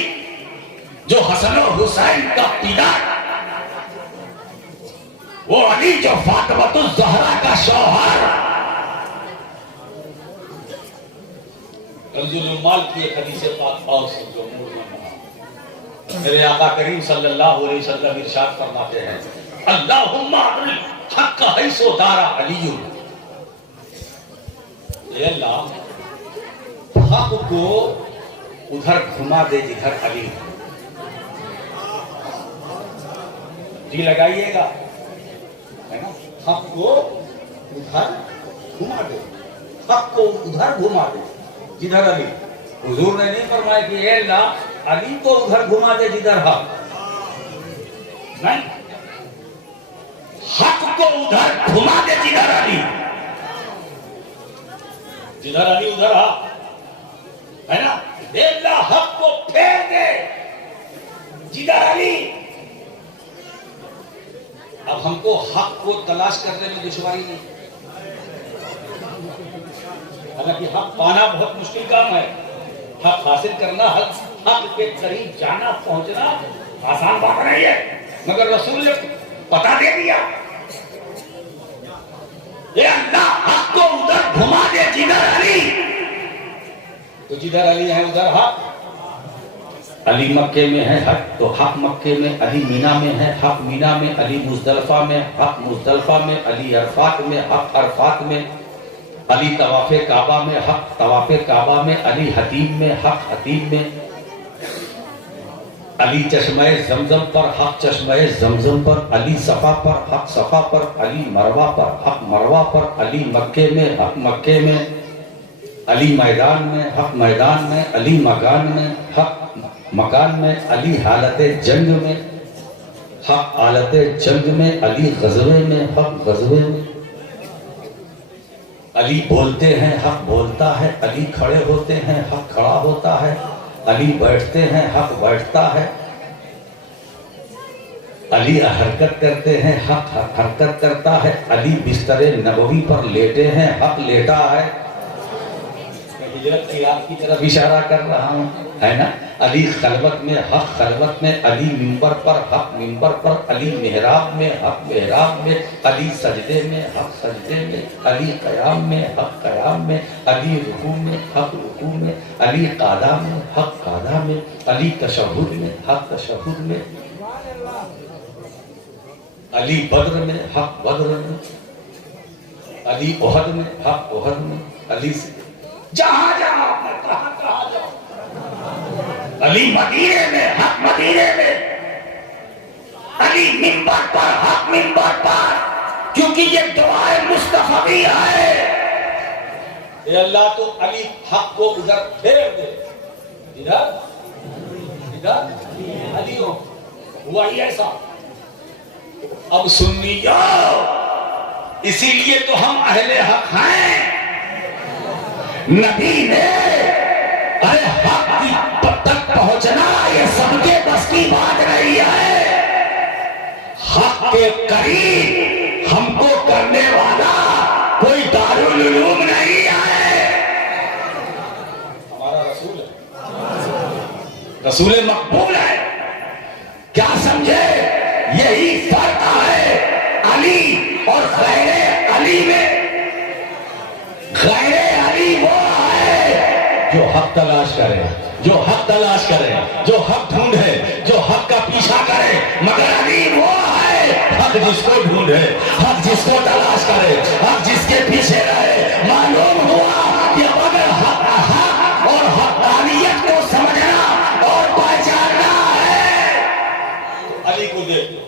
جو حسن و حسین کا پیدار، وہ علی جو فاطمۃ الزہرا کا شوہر۔ کنز العمال کی ایک حدیث پاک اور جو میرے آقا کریم صلی اللہ علیہ وسلم ارشاد فرماتے ہیں، اللہم الحق حیث دار علی، اے اللہ حق کو ادھر گھما دے جدھر علی۔ جی لگائیے گا، ہے نا، حق کو ادھر گھما دے، حق کو ادھر گھما دے جدھر علی۔ حضور نے نہیں فرمایا کہ اے اللہ علی کو ادھر گھما دے جدھر حق، نہیں، حق کو ادھر گھما دے جدھر علی۔ جدھر علی ادھر حق ہے نا. اللہ حق کو پھیر دے جدھر علی. اب ہم کو حق کو تلاش کرنے میں دشواری نہیں، حالانکہ حق پانا بہت مشکل کام ہے. حق حاصل کرنا، حق کے قریب جانا پہنچنا آسان بات نہیں ہے. مگر رسول نے پتا دے دیا، اے اللہ حق کو ادھر گھما دے جدھر علی. تو جدھر علی ہے ادھر حق. علی مکے میں ہے حق تو حق مکے میں، علی مینا میں ہے حق مینا میں، علی مزدلفہ میں حق مزدلفہ میں، علی عرفات میں حق عرفات میں، علی طواف کعبہ میں حق طواف کعبہ میں، علی حتیم میں حق حتیم میں، علی چشمہ زمزم پر حق چشمہ زمزم پر، علی صفا پر حق صفا پر، علی مروہ پر حق مروہ پر، علی مکے میں حق مکے میں، علی میدان میں حق میدان میں، علی مکان میں حق مکان میں، علی حالت جنگ میں حق حالت جنگ میں، علی غزوے میں حق غزوے میں، علی بولتے ہیں حق بولتا ہے، علی کھڑے ہوتے ہیں حق کھڑا ہوتا ہے، علی بیٹھتے ہیں حق بیٹھتا ہے، علی حرکت کرتے ہیں حق حرکت کرتا ہے، علی بستر نبوی پر لیٹے ہیں حق لیٹا ہے. ہجرت کی طرف اشارہ کر رہا ہوں ہے نا. علی خلوت میں حق خلوت میں، علی منبر پر حق منبر پر، علی محراب میں حق محراب میں، علی سجدے میں حق سجدے میں، علی قیام میں حق قیام میں، علی رکوع میں حق رکوع میں، علی قعدہ میں حق قعدہ میں، علی تشہد میں حق تشہد میں، علی بدر میں حق بدر میں، علی احد میں حق احد میں، علی جہاں جہاں کہاں کہاں جاؤ، علی مدینے میں حق مدینے میں، علی منبر پر حق منبر پر. کیونکہ یہ دعائے مصطفی ہے. اے اللہ تو علی حق کو ادھر پھیر دے، ادھر ادھر علی ہوا ہی ایسا. اب سنیو، اسی لیے تو ہم اہل حق ہیں. نبی نے ارے حق کی تک پہنچنا یہ سب کے بس کی بات نہیں ہے. حق کے قریب ہم کو کرنے والا کوئی دارالعلوم نہیں ہے. ہمارا رسول ہے، رسول مقبول ہے. کیا سمجھے؟ یہی فرق ہے علی اور غیر علی میں. غیر علی وہ ہے جو حق تلاش کرے، جو حق تلاش کرے، جو حق ڈھونڈے، جو حق کا پیچھا کرے. مگر علی وہ ہے حق جس کو ڈھونڈے، حق جس کو تلاش کرے، حق جس کے پیچھے رہے. معلوم ہوا کہ اگر حق اور حقانیت کو سمجھنا اور پہچاننا ہے تو علی کو دیکھ لو.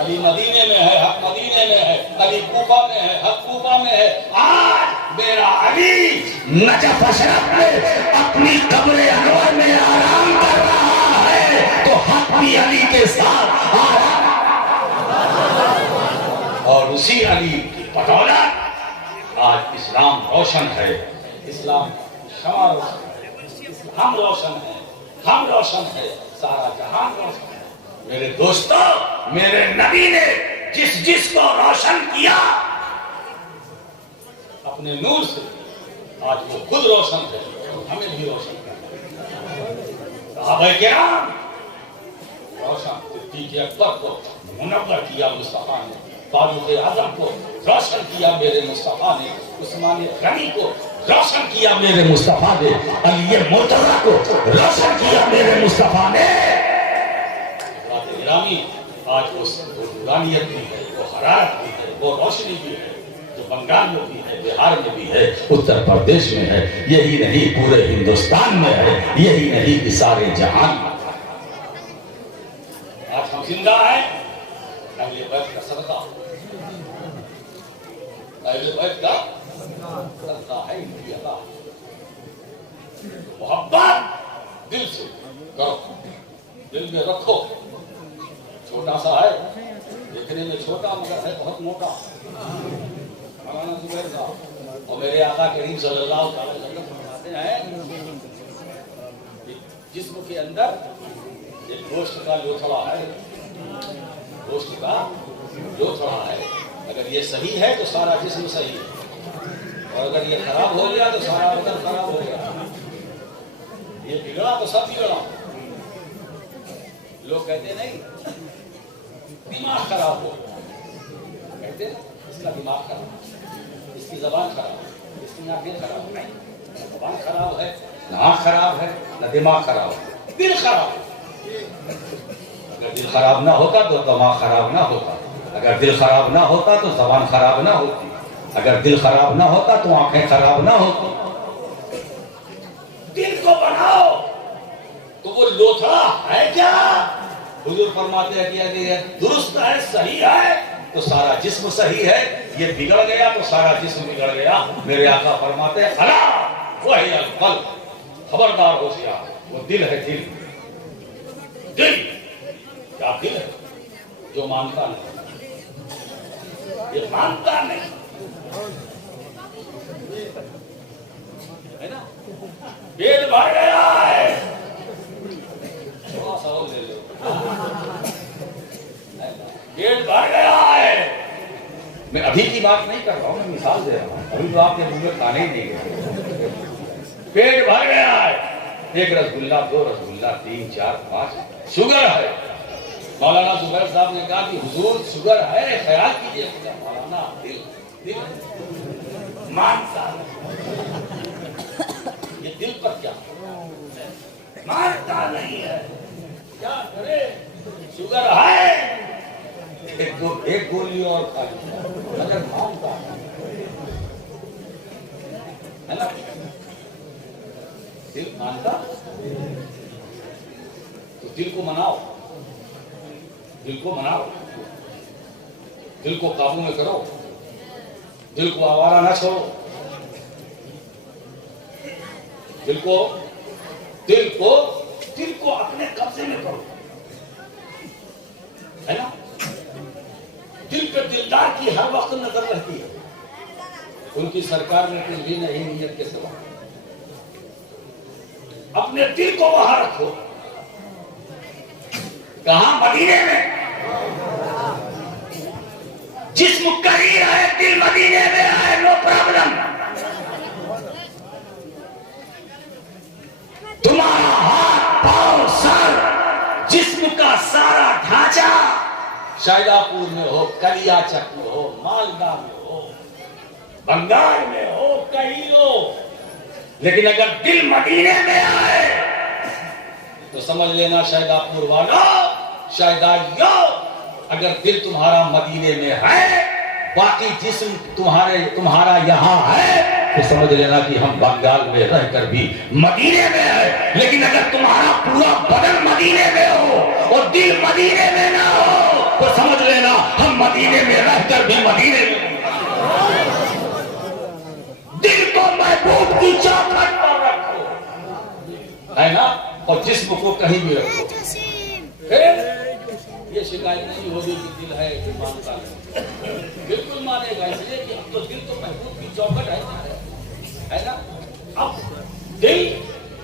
علی مدینے میں ہے حق مدینے میں ہے، علی کوفہ میں ہے حق کوفہ میں ہے. آج میرا علی نجف اشرف میں اپنی قبر انور میں آرام کر رہا ہے تو حق بھی علی کے ساتھ آرام. اور اسی علی کی بدولت آج اسلام روشن ہے. اسلام شمع روشن ہے، ہم روشن ہیں، ہم روشن ہے، سارا جہان روشن ہے. میرے دوستو، میرے نبی نے جس جس کو روشن کیا اپنے نور سے، آج وہ خود روشن ہے، ہمیں بھی روشن کرنا. صحابہ کرام روشن، صدیق اکبر کو منور کیا مصطفیٰ نے، فاروق اعظم کو روشن کیا میرے مصطفیٰ نے، عثمان غنی کو روشن کیا میرے مصطفیٰ نے، علی مرتضیٰ کو روشن کیا میرے مصطفیٰ نے. آج وہ نورانیت بھی ہے، وہ حرارت بھی ہے، وہ روشنی بھی ہے جو بنگال میں بھی ہے، بہار میں بھی ہے، اتر پردیش میں ہے. یہی نہیں پورے ہندوستان میں ہے، یہی نہیں کہ سارے جہان میں. آج ہم زندہ ہیں اہل بیت کا صدقہ، اہل بیت کا صدقہ ہے. ان کی عطا محبت دل سے کرو، دل میں رکھو. چھوٹا سا ہے، دیکھنے میں چھوٹا مگر ہے بہت موٹا. مولانا زبیر صاحب اور میرے آقا کریم صلی اللہ علیہ وسلم فرماتے ہیں جسم کے اندر ایک گوشت کا لوتھڑا ہے، گوشت کا لوتھڑا ہے، اگر یہ صحیح ہے تو سارا جسم صحیح ہے، اور اگر یہ خراب ہو گیا تو سارا بدن خراب ہو گیا، یہ بگڑا تو سب بگڑا۔ لوگ کہتے نہیں دماغ خراب ہو، کہتے اس کا دماغ خراب، اس کی زبان خراب، اس کی آنکھیں خراب، نہیں، زبان خراب ہے، نہ آنکھ خراب ہے، نہ دماغ خراب ہے، دل خراب ہے۔ اگر دل خراب نہ ہوتا تو دماغ خراب نہ ہوتا، اگر دل خراب نہ ہوتا تو زبان خراب نہ ہوتی، اگر دل خراب نہ ہوتا تو آنکھیں خراب نہ ہوتی۔ دل کو بناؤ تو وہ لوتھڑا ہے کیا؟ حضور فرماتے ہیں کہ اگر یہ درست ہے، صحیح ہے تو سارا جسم صحیح ہے، یہ بگڑ گیا تو سارا جسم بگڑ گیا۔ میرے آقا فرماتے ہیں الا وہی القلب، خبردار ہوشیار، وہ دل ہے، دل۔ دل کیا؟ دل ہے جو مانتا نہیں، یہ مانتا نہیں ہے نا، پیٹ بھر گیا ہے، تھوڑا سا اور لے لو، پیٹ بھر گیا ہے۔ میں ابھی کی بات نہیں کر رہا ہوں، میں مثال دے رہا ہوں، ابھی تو آپ کے منہ میں کھانے ہی نہیں گئے۔ پیٹ بھر گیا ہے، ایک رسگلہ، دو رسگلہ، 3 4 5، شوگر ہے۔ مولانا زبیر صاحب نے کہا کہ حضور شوگر ہے، خیال کیجئے۔ مولانا دل مانتا یہ دل پر کیا مانتا نہیں ہے، کیا کرے؟ شوگر ہے، ایک گولی اور کھا لیا، اگر مانتا ہے نا، دل مانتا تو دل کو مناؤ، دل کو مناؤ، دل کو قابو میں کرو، دل کو آوارہ نہ چھوڑو، دل کو اپنے قبضے میں کرو، ہے نا۔ دل پہ دلدار کی ہر وقت نظر رہتی ہے، ان کی سرکار میں کچھ بھی نہیں نیت کے سوا، اپنے دل کو وہاں رکھو۔ کہاں؟ مدینے میں۔ جسم قریب ہے، دل مدینے میں ہے، نو پرابلم۔ تمہارا ہاتھ، پاؤں، سر، جسم کا سارا ڈھانچہ شاہجہاں پور میں ہو، کلیا چک میں ہو، مالدہ میں ہو، بنگال میں ہو، کہیں ہو، لیکن اگر دل مدینے میں آئے تو سمجھ لینا شاہجہاں پور والو، شاہداریو، اگر دل تمہارا مدینے میں ہے، باقی جسم تمہارا یہاں ہے، تو سمجھ لینا کہ ہم بنگال میں رہ کر بھی مدینے میں ہے۔ لیکن اگر تمہارا پورا بدن مدینے میں ہو اور دل مدینے میں نہ ہو تو سمجھ لینا ہم مدینے میں رہ کر بھی مدینے میں۔ دل کو محبوب کی چوکھٹ پر رکھو، ہے نا، اور جسم کو کہیں بھی رکھو، پھر یہ شکایت نہیں ہوگی کہ دل ہے کہ مانتا ہے، بالکل مانے گا، اس لیے کہ اب تو دل تو محبوب کی چوکھٹ ہے نا۔ اب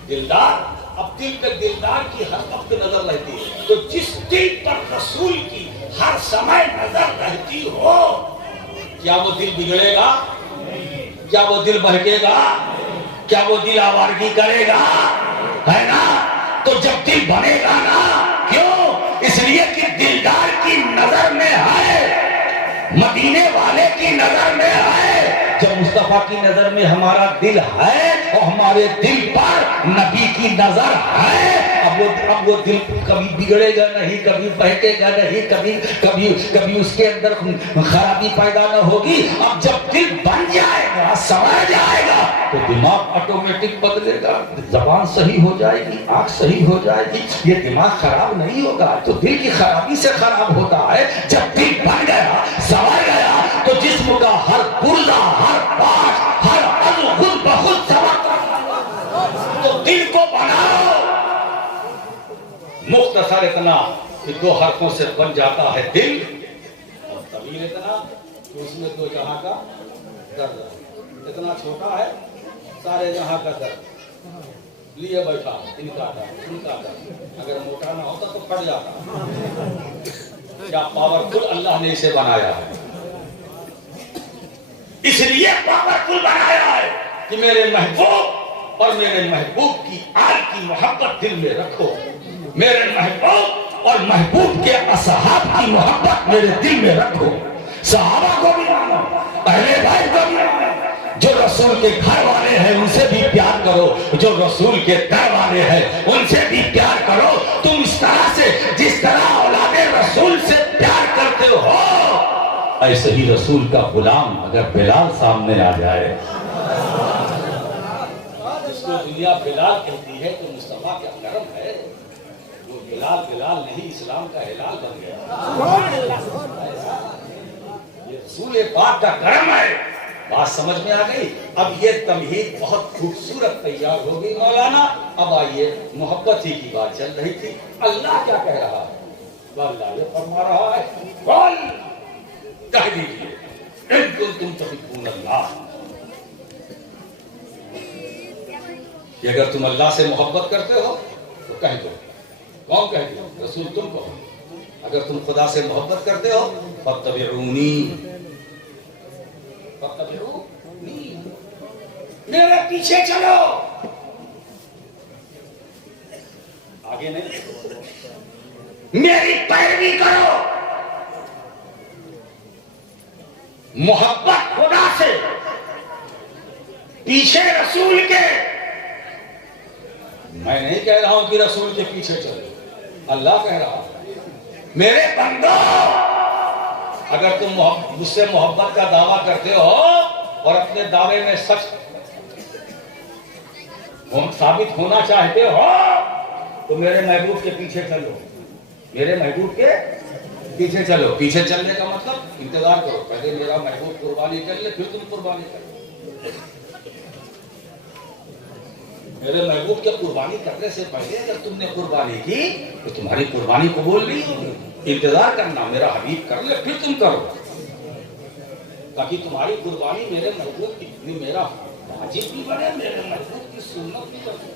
دلدار، اب دل پہ دلدار کی ہر وقت نظر رہتی ہے، تو جس دل پر رسول کی ہر سمے نظر رہتی ہو، کیا وہ دل بگڑے گا؟ کیا وہ دل بہکے گا؟ کیا وہ دل آوارگی کرے گا؟ ہے نا۔ تو جب دل بنے گا نا، کیوں؟ اس لیے کہ دلدار کی نظر میں ہے، مدینے والے کی نظر میں ہے۔ جب مصطفیٰ کی نظر میں ہمارا دل ہے اور ہمارے دل پر نبی کی نظر ہے، اب وہ دل کبھی بگڑے گا نہیں، کبھی بہکے گا نہیں، کبھی اس کے اندر خرابی پیدا نہ ہوگی۔ اب جب دل بن جائے گا، سنور جائے گا، تو دماغ آٹومیٹک بدلے گا، زبان صحیح ہو جائے گی، آنکھ صحیح ہو جائے گی۔ یہ دماغ خراب نہیں ہوگا، تو دل کی خرابی سے خراب ہوتا ہے۔ جب دل بن گیا، سنور گیا، تو جسم کا ہر پرزہ، ہر پاٹ، ہر عضو خود بخود سنورتا ہے۔ تو دل کو بناؤ۔ مختصر اتنا کہ 2 حرفوں سے بن جاتا ہے دل، اور طویل اتنا کہ اس میں 2 جہاں کا درد ہے۔ اتنا چھوٹا ہے سارے جہاں کا درد لیے بیٹھا ان کا اگر موٹا نہ ہوتا تو پھٹ جاتا. کیا پاورفل اللہ نے اسے بنایا ہے. اس لیے پاورفل بنایا ہے کہ میرے محبوب اور میرے محبوب کی آل کی محبت دل میں رکھو. میرے محبوب اور محبوب کے اصحاب کی محبت میرے دل میں رکھو. صحابہ کو بھی مانو, اہل بیت کو بھی مانو. جو رسول کے گھر والے ہیں ان سے بھی پیار کرو, جو رسول کے در والے ہیں ان سے بھی پیار کرو. تم اس طرح سے جس طرح اولاد رسول سے پیار کرتے ہو ایسے ہی رسول کا غلام اگر بلال سامنے آ جائے, جس کو دنیا بلال کہتی ہے تو مصطفیٰ کا کرم ہے. وہ بلال بلال نہیں اسلام کا ہلال بن گیا. یہ رسول پاک کا کرم ہے. بات سمجھ میں آ گئی. اب یہ تمہید بہت خوبصورت تیار ہو گئی مولانا. اب آئیے محبت ہی کی بات چل رہی تھی. اللہ کیا کہہ رہا ہے؟ اللہ یہ فرما رہا ہے قل کہہ دیجیے ان کنتم تحبون اللہ, کہ اگر تم اللہ سے محبت کرتے ہو تو کہہ دو. کون کہہ دو؟ رسول تم کہو. اگر تم خدا سے محبت کرتے ہو فاتبعونی, میرے پیچھے چلو. آگے نہیں, میری پیروی کرو. محبت خدا سے, پیچھے رسول کے. میں نہیں کہہ رہا ہوں کہ رسول کے پیچھے چلو, اللہ کہہ رہا ہے میرے بندو اگر تم مجھ سے محبت کا دعویٰ کرتے ہو اور اپنے دعوے میں سچ ثابت ہونا چاہتے ہو تو میرے محبوب کے پیچھے چلو. میرے محبوب کے پیچھے چلو. پیچھے چلنے کا مطلب انتظار کرو, پہلے میرا محبوب قربانی کر لے پھر تم قربانی کرو. میرے محبوب کے قربانی کرنے سے پہلے اگر تم نے قربانی کی تو تمہاری قربانی قبول نہیں ہوگی. انتظار کرنا, میرا حبیب کر لے پھر تم کرو, تاکہ تمہاری قربانی میرے محبوب کی میرا واجب بھی بنے, میرے محبوب کی سنت بھی بنے.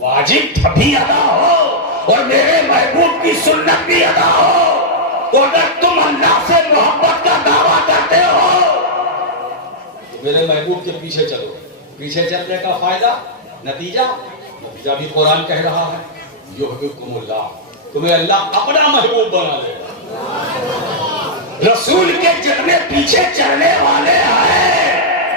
واجب بھی ادا ہو اور میرے محبوب کی سنت بھی ادا ہو. تو اگر تم اللہ سے محبت کا دعویٰ کرتے ہو تو میرے محبوب کے پیچھے چلو. پیچھے چلنے کا فائدہ, نتیجہ بھی قرآن کہہ رہا ہے یحببکم اللہ, تمہیں اللہ اپنا محبوب بنا لے گا. رسول کے جتنے پیچھے چلنے والے ہیں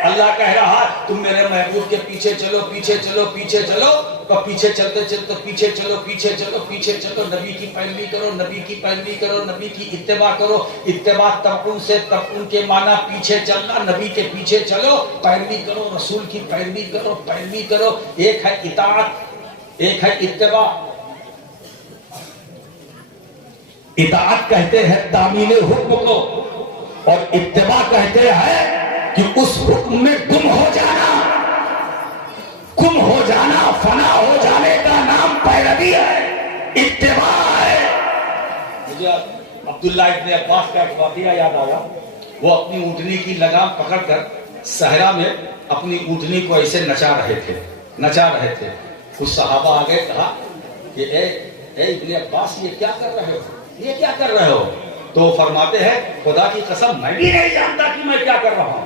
اللہ کہہ رہا ہے تم میرے محبوب کے پیچھے چلو, پیچھے چلو, پیچھے چلو. تو پیچھے چلتے چلتے پیچھے چلو, پیچھے چلو, پیچھے چلو. نبی کی پیروی کرو, نبی کی پیروی کرو, نبی کی اتباع کرو. اتباع تبعون سے, تبعون کے معنی پیچھے چلنا. نبی کے پیچھے چلو, پیروی کرو, رسول کی پیروی کرو, پیروی کرو. ایک ہے اطاعت, ایک ہے اتباع. اطاعت کہتے ہیں تعمیل حکم کو, اور اتباع کہتے ہیں کہ اس حکم میں گم ہو جانا. گم ہو جانا, فنا ہو جانے کا نام پیروی ہے, اتباع ہے. مجھے عبداللہ ابن عباس کا ایک واقعہ یاد آیا. وہ اپنی اونٹنی کی لگام پکڑ کر صحرا میں اپنی اونٹنی کو ایسے نچا رہے تھے. کچھ صحابہ آ گئے, کہا کہ اے ابن عباس یہ کیا کر رہے ہو؟ تو فرماتے ہیں خدا کی قسم میں بھی نہیں جانتا کہ میں کیا کر رہا ہوں,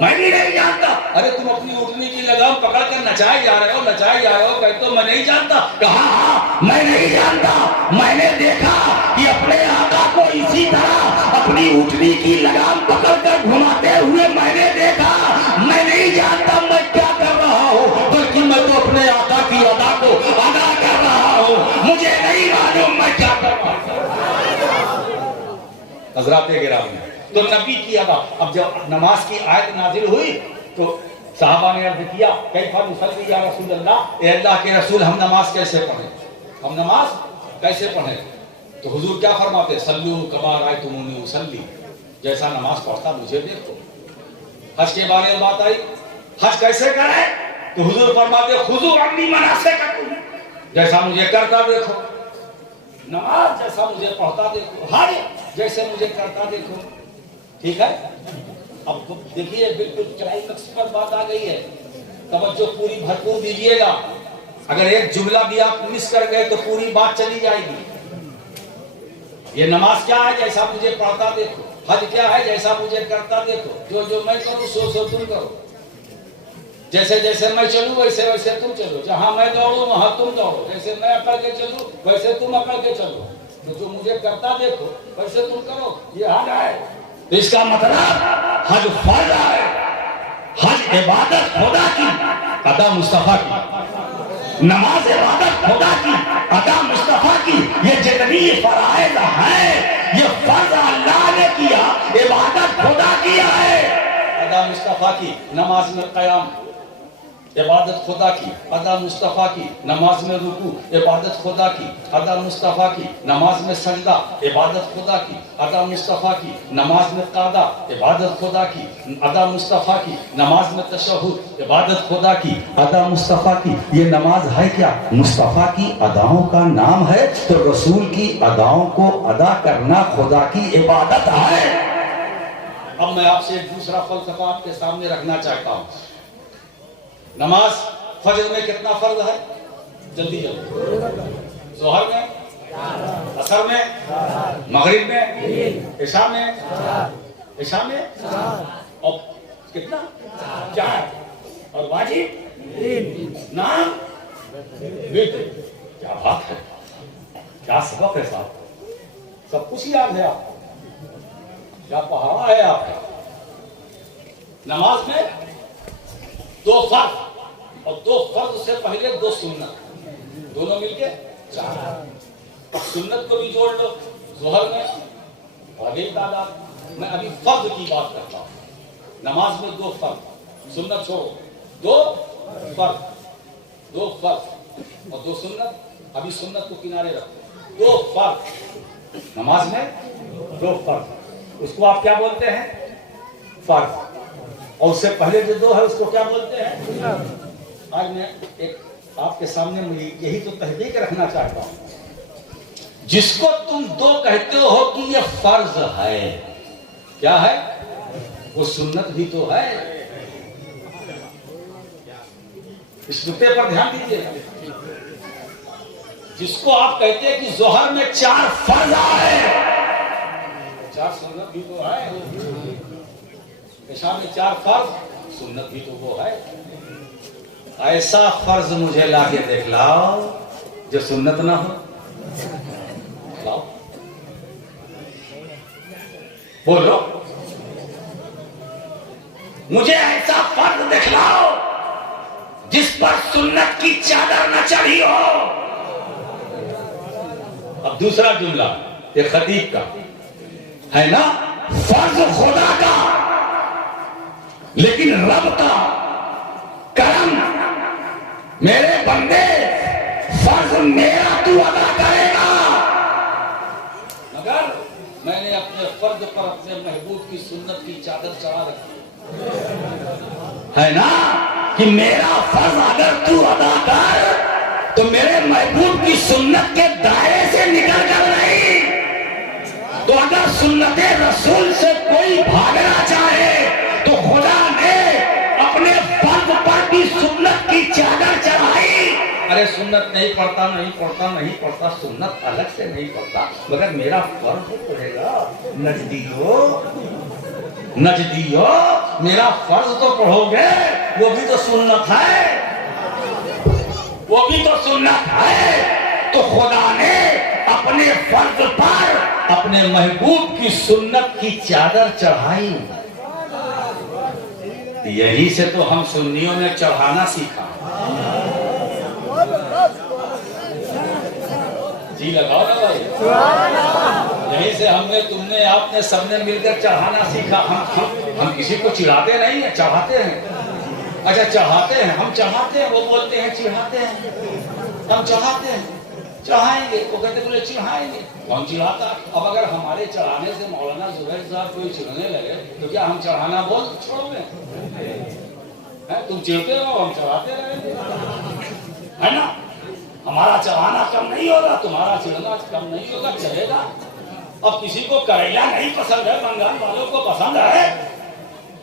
میں بھی نہیں جانتا. ارے تم اپنی اونٹنی کی لگام پکڑ کر نچائے جا رہے ہو, کہتے تو میں نہیں جانتا. کہا ہاں میں نہیں جانتا, میں نے دیکھا کہ اپنے آقا کو اسی طرح اپنی اونٹنی کی لگام پکڑ کر گھماتے ہوئے میں نے دیکھا. میں نہیں جانتا میں کیا کر رہا ہوں, بلکہ میں تو اپنے آقا کی ادا کو ادا کر رہا ہوں. مجھے نہیں معلوم میں کیا کر رہا ہوں. حضرات گرامی, تو نبی کی ادا. اب جب نماز کی آیت نازل ہوئی تو صحابہ نے عرض کیا کیف نصلی یا رسول اللہ, اے اللہ کے رسول ہم نماز کیسے پڑھیں؟ تو حضور کیا فرماتے, صلو کما رأیتمونی اصلی, جیسا نماز پڑھتا مجھے دیکھو. حج کے بارے میں بات آئی, حج کیسے کریں؟ تو حضور فرماتے خذوا عنی مناسککم, جیسا مجھے کرتا دیکھو. نماز جیسا مجھے پڑھتا دیکھو, حج جیسے مجھے کرتا دیکھو. ٹھیک ہے. اب دیکھیے بالکل کلائمیکس پر بات آ گئی ہے، توجہ پوری بھرپور دیجیے گا. اگر ایک جملہ بھی آپ مس کر گئے تو پوری بات چلی جائے گی. یہ نماز کیا ہے؟ جیسا مجھے پڑھتا دیکھو. حج کیا ہے؟ جیسا مجھے کرتا دیکھو. جو میں کروں سو تم کرو. جیسے جیسے میں چلوں ویسے ویسے تم چلو. جہاں میں دوڑوں وہاں تم دوڑو. جیسے میں اکڑ کے چلوں ویسے تم اکڑ کے چلو. تو جو مجھے کرتا دیکھو ویسے تم کرو. یہ حج ہے. تو اس کا مطلب حج فرض ہے. حج عبادت خدا کی، ادا مصطفیٰ کی. نماز عبادت خدا کی، ادا مصطفیٰ کی. یہ جتنی فرائض ہیں یہ فرض اللہ نے کیا، عبادت خدا کیا ہے. ادا مصطفیٰ کی نماز میں قیام، عبادت خدا کی. ادا مصطفیٰ کی نماز میں رکوع، عبادت خدا کی. ادا مصطفیٰ کی نماز میں سجدہ، عبادت خدا کی. ادا مصطفیٰ کی نماز میں قعدہ، عبادت خدا کی. ادا مصطفیٰ کی نماز میں تشہد، عبادت خدا کی. ادا مصطفیٰ کی یہ نماز ہے کیا؟ مصطفیٰ کی اداؤں کا نام ہے. تو رسول کی اداؤں کو ادا کرنا خدا کی عبادت ہے. اب میں آپ سے ایک دوسرا فلسفہ آپ کے سامنے رکھنا چاہتا ہوں. نماز فجر میں کتنا فرض ہے؟ جلدی جلدی. ظہر میں، عصر میں، مغرب میں، عشاء میں، عشاء میں اور کتنا؟ 4. اور واجب نام وتر. کیا بات ہے، کیا سبق ہے صاحب. سب کچھ یاد ہے آپ کو، کیا پہاڑا ہے آپ کا. نماز میں 2 فرض اور 2 فرض سے پہلے 2 سنت، دونوں مل کے 4. اب سنت کو بھی جوڑ لو. ظہر میں آگے تعداد. میں ابھی فرض کی بات کرتا ہوں. نماز میں 2 فرض، سنت چھوڑو. 2 فرض، 2 فرض اور 2 سنت. ابھی سنت کو کنارے رکھو. 2 فرض نماز میں، 2 فرض. اس کو آپ کیا بولتے ہیں؟ فرض. اور اس سے پہلے جو 2 ہے اس کو کیا بولتے ہیں؟ آج میں ایک آپ کے سامنے یہی تو تحقیق رکھنا چاہتا ہوں. جس کو تم 2 کہتے ہو کہ یہ فرض ہے، کیا ہے؟ وہ سنت بھی تو ہے. اس نقطے پر دھیان دیجیے. جس کو آپ کہتے ہیں کہ ظہر میں 4 فرض آئے، 4 سنت بھی تو ہے. عشاء میں 4 فرض، سنت بھی تو وہ ہے. ایسا فرض مجھے لا کے دیکھ لاؤ جو سنت نہ ہو. لاؤ بولو. مجھے ایسا فرض دکھلاؤ جس پر سنت کی چادر نہ چڑھی ہو. اب دوسرا جملہ ایک خطیب کا ہے نا، فرض خدا کا لیکن رب کا کرم. میرے بندے فرض میرا تو ادا کرے گا، مگر میں نے اپنے فرض پر اپنے محبوب کی سنت کی چادر چڑھا رکھی ہے نا. کہ میرا فرض اگر تو ادا کر تو میرے محبوب کی سنت کے دائرے سے نکل کر نہیں. تو اگر سنت رسول سے کوئی بھاگنا چاہے تو خدا نے اپنے فرض پر بھی سنت کی چادر چڑھائی. ارے سنت نہیں پڑھتا، نہیں پڑھتا، نہیں پڑھتا، سنت الگ سے نہیں پڑھتا، مگر میرا فرض پڑھے گا. نجدیو میرا فرض تو پڑھو گے، وہ بھی تو سنت ہے، وہ بھی تو سنت ہے. تو خدا نے اپنے فرض پر اپنے محبوب کی سنت کی چادر چڑھائی. یہی سے تو ہم سنیوں نے چڑھانا سیکھا. جی لگاؤ نا بھائی. یہی سے ہم نے، تم نے، آپ نے، سب نے مل کر چڑھانا سیکھا. ہم کسی کو چڑھاتے نہیں ہیں، چڑھاتے ہیں. اچھا چڑھاتے ہیں، ہم چڑھاتے ہیں، وہ بولتے ہیں چڑھاتے ہیں. ہم چڑھاتے ہیں، چڑھائیں گے. وہ کہتے بولے چڑھائیں گے. کون چڑھاتا؟ اب اگر ہمارے چڑھانے سے مولانا زبیر صاحب کوئی چڑھنے لگے تو کیا ہم چڑھانا بول چھوڑ دیں؟ تم چڑھتے رہو، ہم چڑھاتے رہیں گے، ہے نا. ہمارا چڑھانا کم نہیں ہوگا، تمہارا چڑھنا کم نہیں ہوگا، چلے گا. اب کسی کو کریلا نہیں پسند ہے، بنگال والوں کو پسند ہے.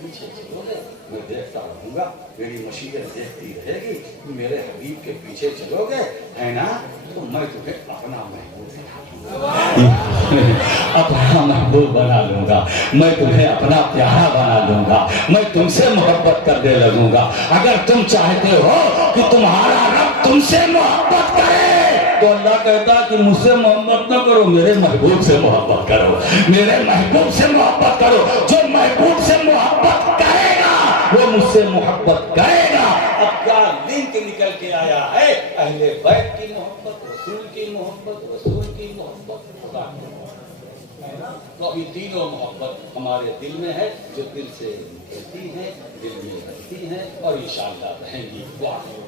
پیچھے چلو گے میں دیکھتا رہوں گا، میری مشیت دیکھتی رہے گی، میرے حبیب کے پیچھے چلو گے ہے نا، تو میں تمہیں اپنا محبوب اپنا محبوب بنا لوں گا، میں تمہیں اپنا پیارا بنا لوں گا، میں تم سے محبت کرنے لگوں گا۔ اگر تم چاہتے ہو کہ تمہارا رب تم سے محبت کرے تو اللہ کہتا کہ مجھ سے محبت نہ کرو، میرے محبوب سے محبت کرو، میرے محبوب سے محبت کرو۔ جو محبوب سے محبت کرے گا وہ مجھ سے محبت کرے گا۔ اب کیا لنک نکل کے آیا ہے؟ اہل بیت کی محبت، رسول کی محبت، رسول کی محبت، خدا کی محبت۔ تو ابھی تینوں محبت ہمارے دل میں ہے، جو دل سے نکلتی ہیں، دل میں رہتی ہیں اور انشاءاللہ رہیں گی۔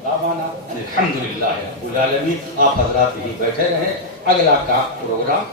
الحمدللہ رب العالمین۔ آپ حضرات یہیں بیٹھے رہیں، اگلا کا پروگرام